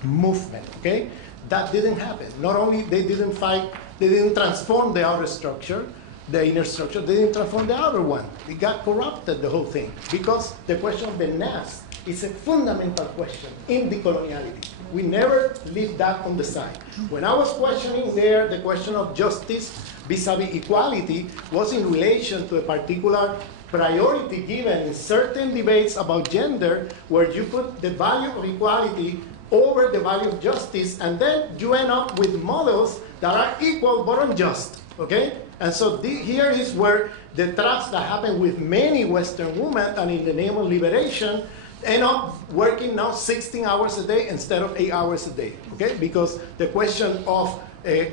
movement, okay? That didn't happen. Not only they didn't fight, they didn't transform the outer structure, the inner structure, they didn't transform the outer one. It got corrupted, the whole thing, because the question of the nafs is a fundamental question in decoloniality. We never leave that on the side. When I was questioning there, the question of justice vis-a-vis equality was in relation to a particular priority given in certain debates about gender, where you put the value of equality over the value of justice, and then you end up with models that are equal but unjust, okay? And so here is where the traps that happen with many Western women, and in the name of liberation, end up working now 16 hours a day instead of 8 hours a day, okay? Because the question of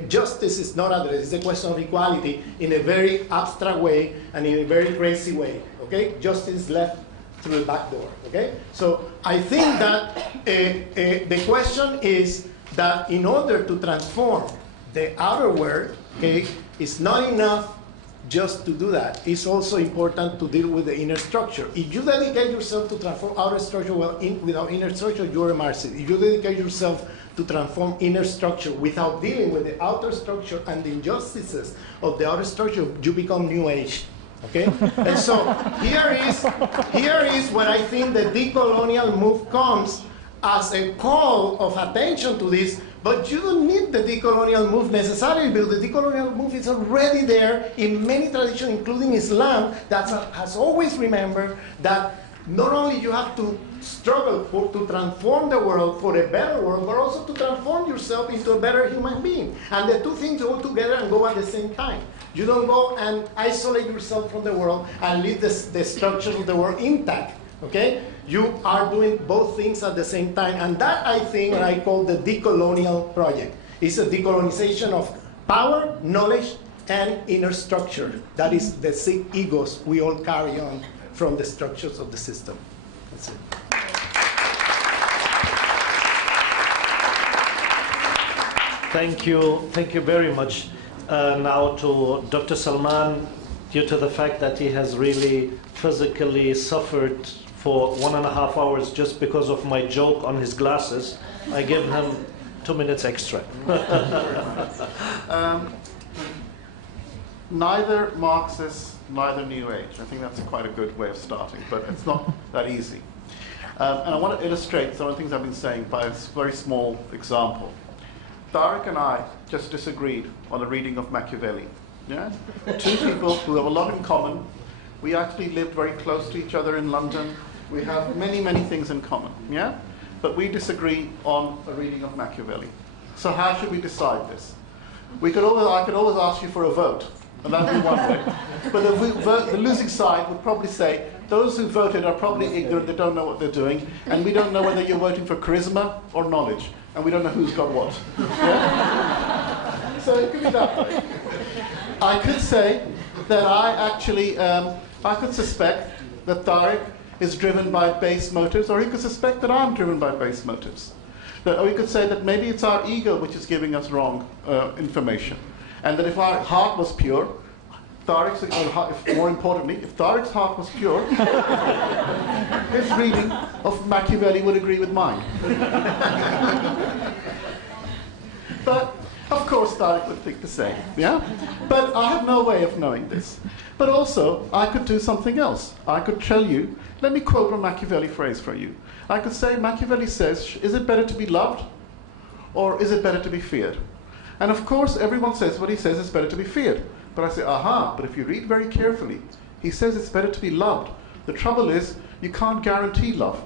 justice is not addressed. It's a question of equality in a very abstract way and in a very crazy way, okay? Justice is left through the back door, okay? So I think that the question is that in order to transform the outer world, okay, it's not enough just to do that. It's also important to deal with the inner structure. If you dedicate yourself to transform outer structure without inner structure, you're a Marxist. If you dedicate yourself to transform inner structure without dealing with the outer structure and the injustices of the outer structure, you become New Age. Okay? And so here is where I think the decolonial move comes as a call of attention to this, but you don't need the decolonial move necessarily, because the decolonial move is already there in many traditions, including Islam, that has always remembered that not only you have to struggle to transform the world for a better world, but also to transform yourself into a better human being. And the two things go together and go at the same time. You don't go and isolate yourself from the world and leave the structure of the world intact, okay? You are doing both things at the same time. And that, I think, I call the decolonial project. It's a decolonization of power, knowledge, and inner structure. That is the sick egos we all carry on from the structures of the system. That's it. Thank you very much. Now to Dr. Salman, due to the fact that he has really physically suffered for 1.5 hours just because of my joke on his glasses, I give him 2 minutes extra. Neither Marxist, neither New Age. I think that's quite a good way of starting, but it's not that easy. And I want to illustrate some of the things I've been saying by a very small example. Tariq and I just disagreed on the reading of Machiavelli. Yeah? Two people who have a lot in common. We actually lived very close to each other in London. We have many, many things in common. Yeah? But we disagree on a reading of Machiavelli. So how should we decide this? I could always ask you for a vote. and that would be one way. But the losing side would probably say, those who voted are probably ignorant, they don't know what they're doing, and we don't know whether you're voting for charisma or knowledge, and we don't know who's got what. Yeah? So it could be that way. I could say that I could suspect that Tariq is driven by base motives, or he could suspect that I'm driven by base motives. Or we could say that maybe it's our ego which is giving us wrong information, and that if our heart was pure, more importantly, if Tariq's heart was pure, his reading of Machiavelli would agree with mine. But, of course, Tariq would think the same, yeah? But I have no way of knowing this. But also, I could do something else. I could tell you, let me quote a Machiavelli phrase for you. I could say, Machiavelli says, is it better to be loved, or is it better to be feared? And of course, everyone says what he says is better to be feared. But I say, aha, but if you read very carefully, he says it's better to be loved. The trouble is, you can't guarantee love.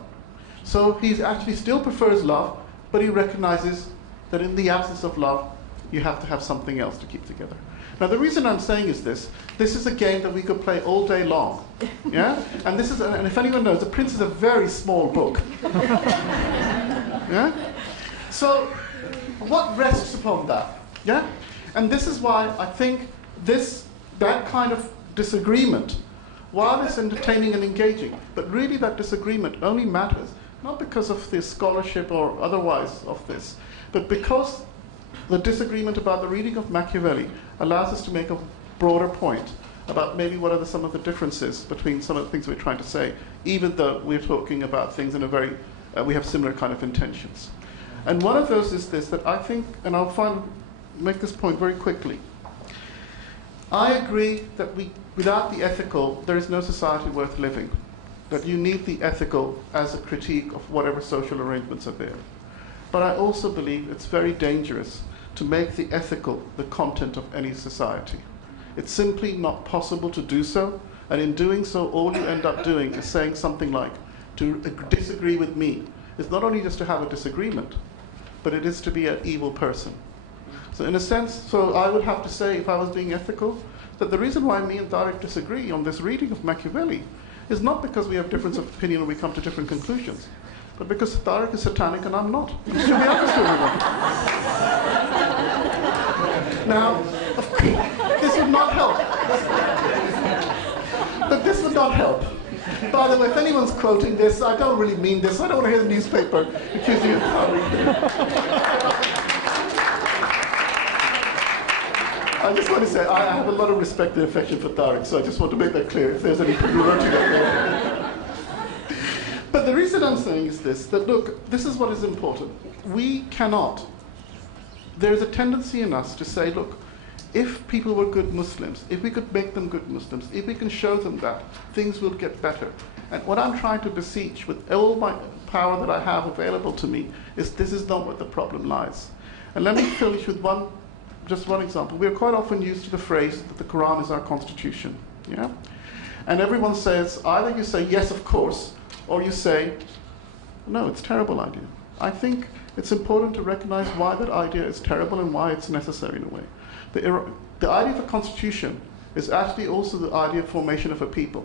So he actually still prefers love, but he recognizes that in the absence of love, you have to have something else to keep together. Now, the reason I'm saying is this is a game that we could play all day long. Yeah? And if anyone knows, The Prince is a very small book. Yeah? So, what rests upon that? Yeah? And this is why I think that kind of disagreement, while it's entertaining and engaging, but really that disagreement only matters, not because of the scholarship or otherwise of this, but because the disagreement about the reading of Machiavelli allows us to make a broader point about maybe what are some of the differences between some of the things we're trying to say, even though we're talking about things in a very, we have similar kind of intentions. And one of those is this, that I think, and I'll make this point very quickly. I agree that without the ethical, there is no society worth living. That you need the ethical as a critique of whatever social arrangements are there. But I also believe it's very dangerous to make the ethical the content of any society. It's simply not possible to do so, and in doing so, all you end up doing is saying something like, to disagree with me is not only just to have a disagreement, but it is to be an evil person. So in a sense, I would have to say, if I was being ethical, that the reason why me and Tariq disagree on this reading of Machiavelli is not because we have difference of opinion or we come to different conclusions, but because Tariq is satanic and I'm not. It should be honest with everyone. Now, of course, this would not help. But this would not help. By the way, if anyone's quoting this, I don't really mean this. I don't want to hear the newspaper accusing of Tariq. I just want to say, I have a lot of respect and affection for Tariq, so I just want to make that clear if there's any people writing out there. But the reason I'm saying is this, that look, this is what is important. We cannot, there's a tendency in us to say, look, if people were good Muslims, if we could make them good Muslims, if we can show them that, things will get better. And what I'm trying to beseech with all my power that I have available to me is this is not where the problem lies. And let me finish with just one example. We are quite often used to the phrase that the Quran is our constitution. Yeah? And everyone says, either you say, yes, of course, or you say, no, it's a terrible idea. I think it's important to recognize why that idea is terrible and why it's necessary in a way. The idea of a constitution is actually also the idea of formation of a people.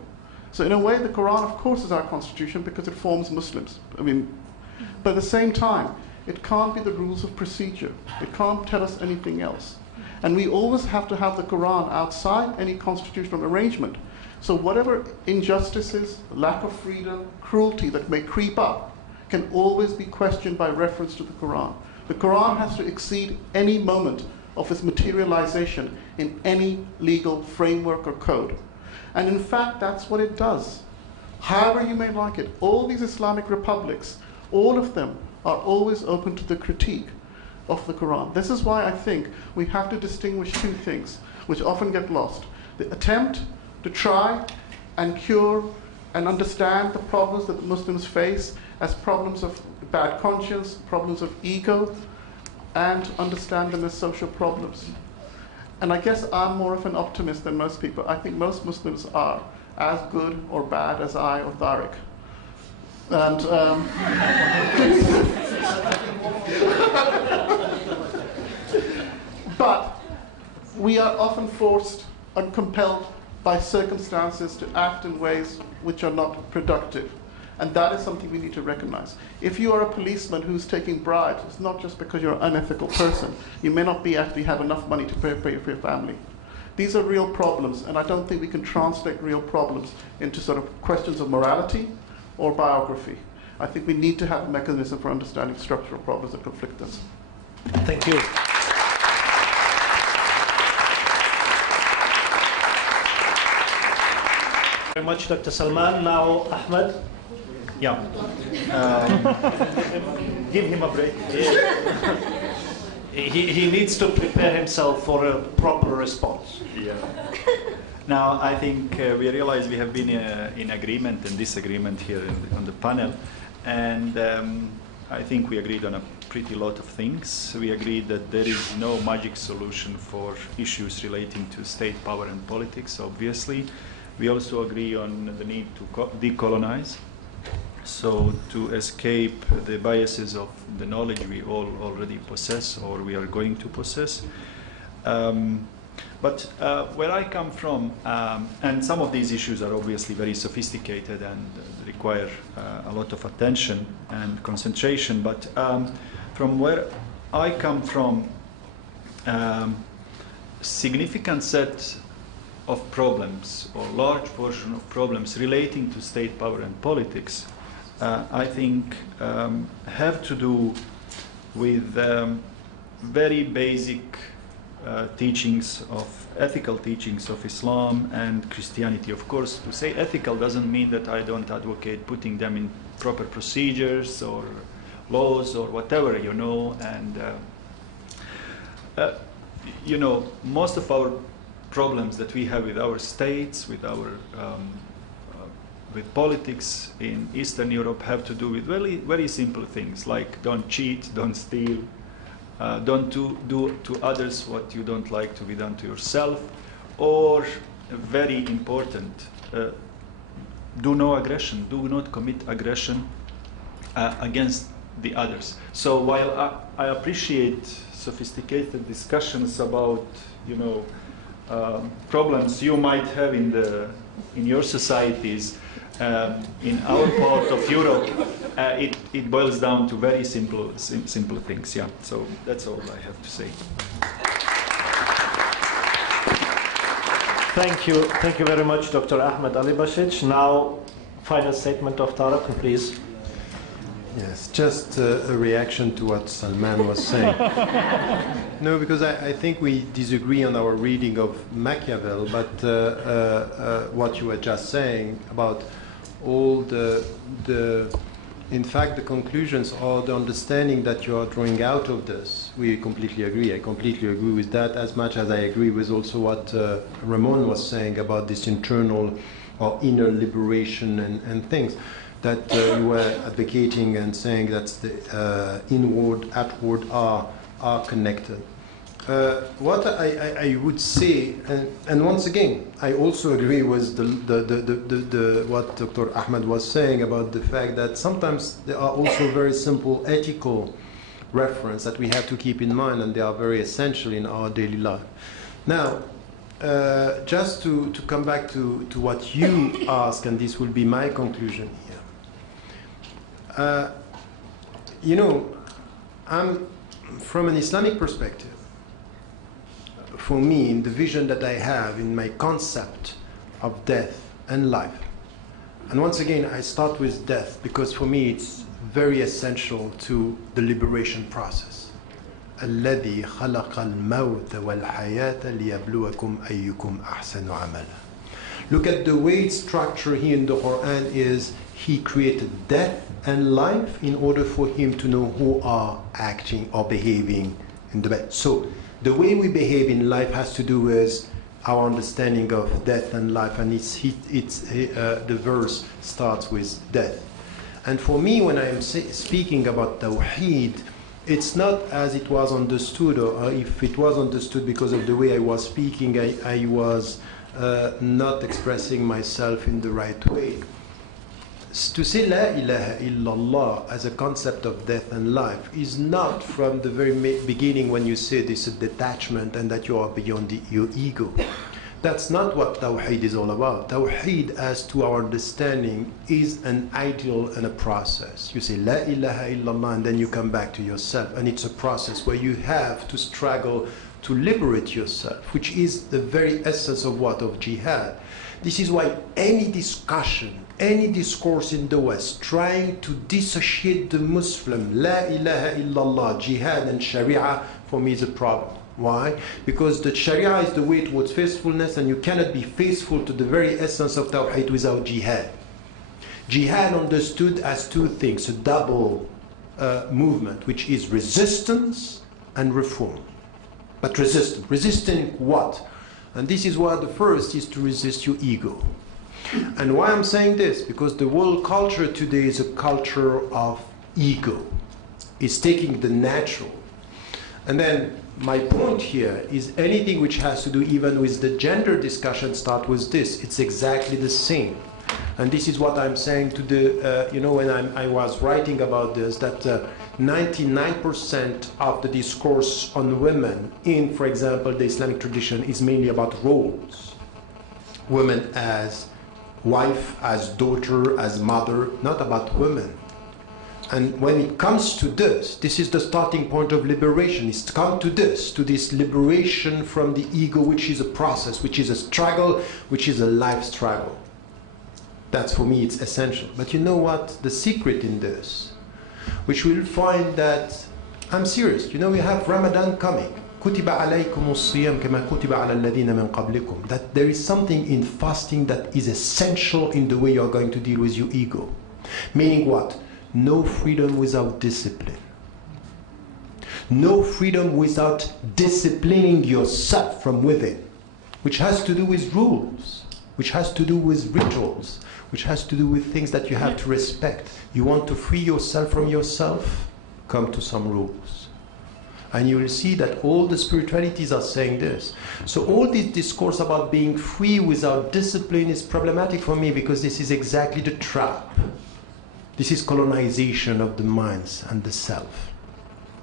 So in a way, the Quran, of course, is our constitution because it forms Muslims. But at the same time, it can't be the rules of procedure. It can't tell us anything else. And we always have to have the Quran outside any constitutional arrangement. So whatever injustices, lack of freedom, cruelty that may creep up can always be questioned by reference to the Quran. The Quran has to exceed any moment of its materialization in any legal framework or code. And in fact, that's what it does. However you may like it, all these Islamic republics, all of them are always open to the critique of the Quran. This is why I think we have to distinguish two things, which often get lost. The attempt to try and cure and understand the problems that Muslims face as problems of bad conscience, problems of ego, and understand them as social problems. And I guess I'm more of an optimist than most people. I think most Muslims are as good or bad as I or Tariq. And but we are often forced compelled by circumstances to act in ways which are not productive. And that is something we need to recognize. If you are a policeman who's taking bribes, it's not just because you're an unethical person. You may not actually have enough money to pay for your family. These are real problems, and I don't think we can translate real problems into sort of questions of morality or biography. I think we need to have a mechanism for understanding structural problems that conflict us. Thank you. Very much, Dr. Salman. Now, Ahmed. Yeah. Give him a break. He needs to prepare himself for a proper response. Yeah. Now, I think we realize we have been in agreement and disagreement here on the panel, and I think we agreed on a pretty lot of things. We agreed that there is no magic solution for issues relating to state power and politics, obviously. We also agree on the need to decolonize, so to escape the biases of the knowledge we all already possess or we are going to possess. But where I come from, and some of these issues are obviously very sophisticated and require a lot of attention and concentration, but from where I come from, significant set of problems, or large portion of problems relating to state power and politics, I think have to do with very basic teachings of ethical teachings of Islam and Christianity. Of course, to say ethical doesn't mean that I don't advocate putting them in proper procedures or laws or whatever, you know, and you know, most of our problems that we have with our states, with our with politics in Eastern Europe have to do with very, very simple things like don't cheat, don't steal, don't do to others what you don't like to be done to yourself, or very important, do no aggression, do not commit aggression against the others. So while I appreciate sophisticated discussions about, you know, problems you might have in your societies, in our part of Europe, it boils down to very simple things. Yeah. So that's all I have to say. Thank you very much, Dr. Ahmed Alibasic. Now, final statement of Tariq, please. Yes, just a reaction to what Salman was saying. No, because I think we disagree on our reading of Machiavel, but what you were just saying about all in fact, the conclusions or the understanding that you are drawing out of this, we completely agree. I completely agree with that, as much as I agree with also what Ramon was saying about this internal or inner liberation and things that you were advocating and saying that the inward, outward are connected. What I would say, and once again, I also agree with what Dr. Ahmed was saying about the fact that sometimes there are also very simple ethical references that we have to keep in mind, and they are very essential in our daily life. Now, just to come back to what you asked, and this will be my conclusion here. You know, I'm from an Islamic perspective. For me, in the vision that I have in my concept of death and life. And once again, I start with death because for me it's very essential to the liberation process. الذي خلق الموت والحياة ليبلوكم أيكم أحسن عملا. Look at the way it's structured here in the Quran is He created death and life in order for Him to know who are acting or behaving in the best. So the way we behave in life has to do with our understanding of death and life, and the verse starts with death. And for me, when I am speaking about Tawheed, it's not as it was understood, or if it was understood because of the way I was speaking, I was not expressing myself in the right way. To say La ilaha illallah as a concept of death and life is not from the very beginning when you say this detachment and that you are beyond your ego. That's not what Tawheed is all about. Tawheed, as to our understanding, is an ideal and a process. You say, La ilaha illallah, and then you come back to yourself. And it's a process where you have to struggle to liberate yourself, which is the very essence of what? Of jihad. This is why any discussion, any discourse in the West trying to dissociate the Muslim, La ilaha illallah, jihad and Sharia, for me is a problem. Why? Because the Sharia is the way towards faithfulness, and you cannot be faithful to the very essence of Tawheed without jihad. Jihad understood as two things, a double movement, which is resistance and reform. But resistance. Resisting what? And this is what the first is, to resist your ego. And why I'm saying this? Because the world culture today is a culture of ego. It's taking the natural. And then my point here is anything which has to do even with the gender discussion start with this. It's exactly the same. And this is what I'm saying to the, when I was writing about this, that 99% of the discourse on women in, for example, the Islamic tradition is mainly about roles. Women as wife, as daughter, as mother, not about women. And when it comes to this, this is the starting point of liberation. It's come to this liberation from the ego, which is a process, which is a struggle, which is a life struggle. That's, for me, it's essential. But you know what? The secret in this, which we'll find that, I'm serious, we have Ramadan coming. كُتِبَ عَلَيْكُمُ الصِّيَامُ كَمَا كُتِبَ عَلَى الَّذِينَ مِنْ قَبْلِكُمْ. That there is something in fasting that is essential in the way you're going to deal with your ego. Meaning what? No freedom without discipline. No freedom without disciplining yourself from within, which has to do with rules, which has to do with rituals, which has to do with things that you have to respect. You want to free yourself from yourself? Come to some rules. And you will see that all the spiritualities are saying this. So all this discourse about being free without discipline is problematic for me, because this is exactly the trap. This is colonization of the minds and the self,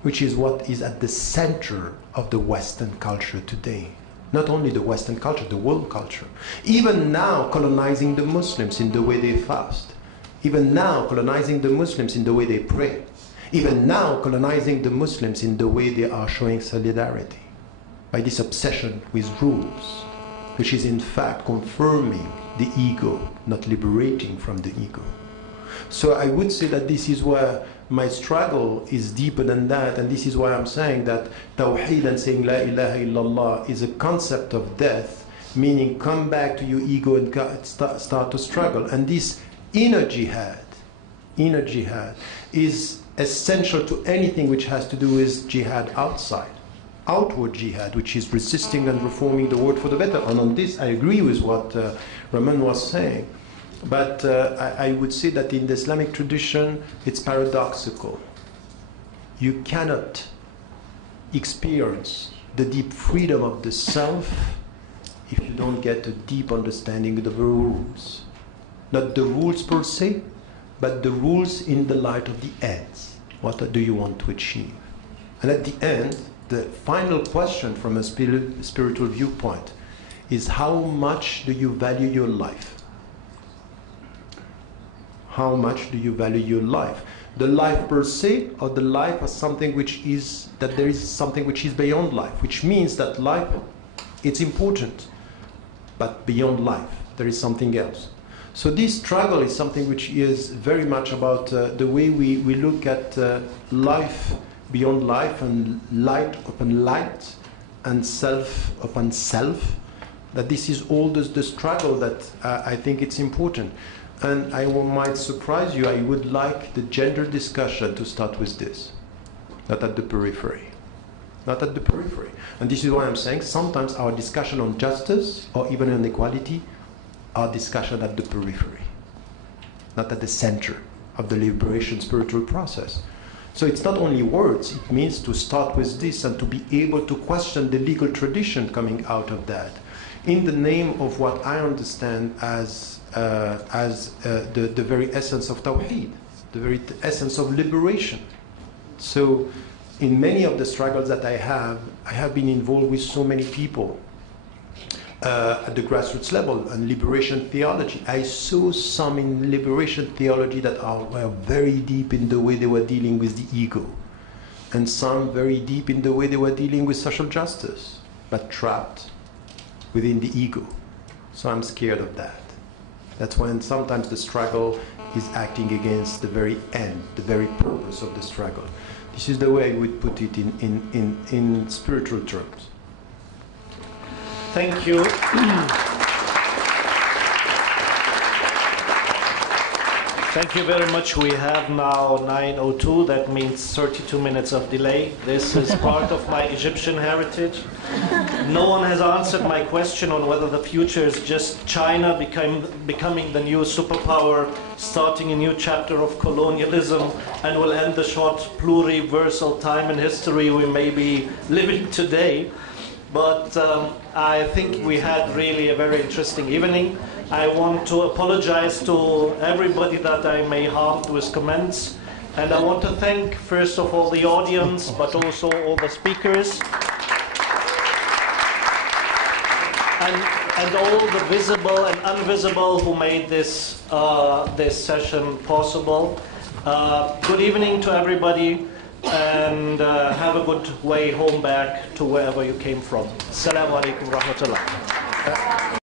which is what is at the center of the Western culture today. Not only the Western culture, the world culture. Even now colonizing the Muslims in the way they fast. Even now colonizing the Muslims in the way they pray. Even now colonizing the Muslims in the way they are showing solidarity. By this obsession with rules, which is in fact confirming the ego, not liberating from the ego. So I would say that this is where my struggle is deeper than that, and this is why I'm saying that Tawheed and saying La ilaha illallah is a concept of death, meaning come back to your ego and start to struggle. And this inner jihad is essential to anything which has to do with jihad outside. Outward jihad, which is resisting and reforming the world for the better. And on this I agree with what Ramon was saying. But I would say that in the Islamic tradition, it's paradoxical. You cannot experience the deep freedom of the self if you don't get a deep understanding of the rules. Not the rules per se, but the rules in the light of the ends. What do you want to achieve? And at the end, the final question from a spiritual viewpoint is, how much do you value your life? How much do you value your life? The life per se, or the life as something which is, that there is something which is beyond life, which means that life, it's important, but beyond life, there is something else. So this struggle is something which is very much about the way we look at life beyond life, and light upon light, and self upon self. That this is all the struggle that I think it's important. And I might surprise you, I would like the gender discussion to start with this, not at the periphery. Not at the periphery. And this is why I'm saying sometimes our discussion on justice or even on equality are discussion at the periphery, not at the center of the liberation spiritual process. So it's not only words, it means to start with this and to be able to question the legal tradition coming out of that, in the name of what I understand as the very essence of Tawheed, the very essence of liberation. So in many of the struggles that I have been involved with so many people. at the grassroots level and liberation theology. I saw some in liberation theology that were very deep in the way they were dealing with the ego, and some very deep in the way they were dealing with social justice, but trapped within the ego. So I'm scared of that. That's when sometimes the struggle is acting against the very end, the very purpose of the struggle. This is the way I would put it in spiritual terms. Thank you. Thank you very much. We have now 9:02. That means 32 minutes of delay. This is part of my Egyptian heritage. No one has answered my question on whether the future is just China becoming the new superpower, starting a new chapter of colonialism, and will end the short pluriversal time in history we may be living today. But I think we had really a very interesting evening. I want to apologize to everybody that I may harmed with comments. And I want to thank, first of all, the audience, but also all the speakers. And all the visible and invisible who made this, this session possible. Good evening to everybody. And have a good way home back to wherever you came from. Assalamu alaikum wa rahmatullah.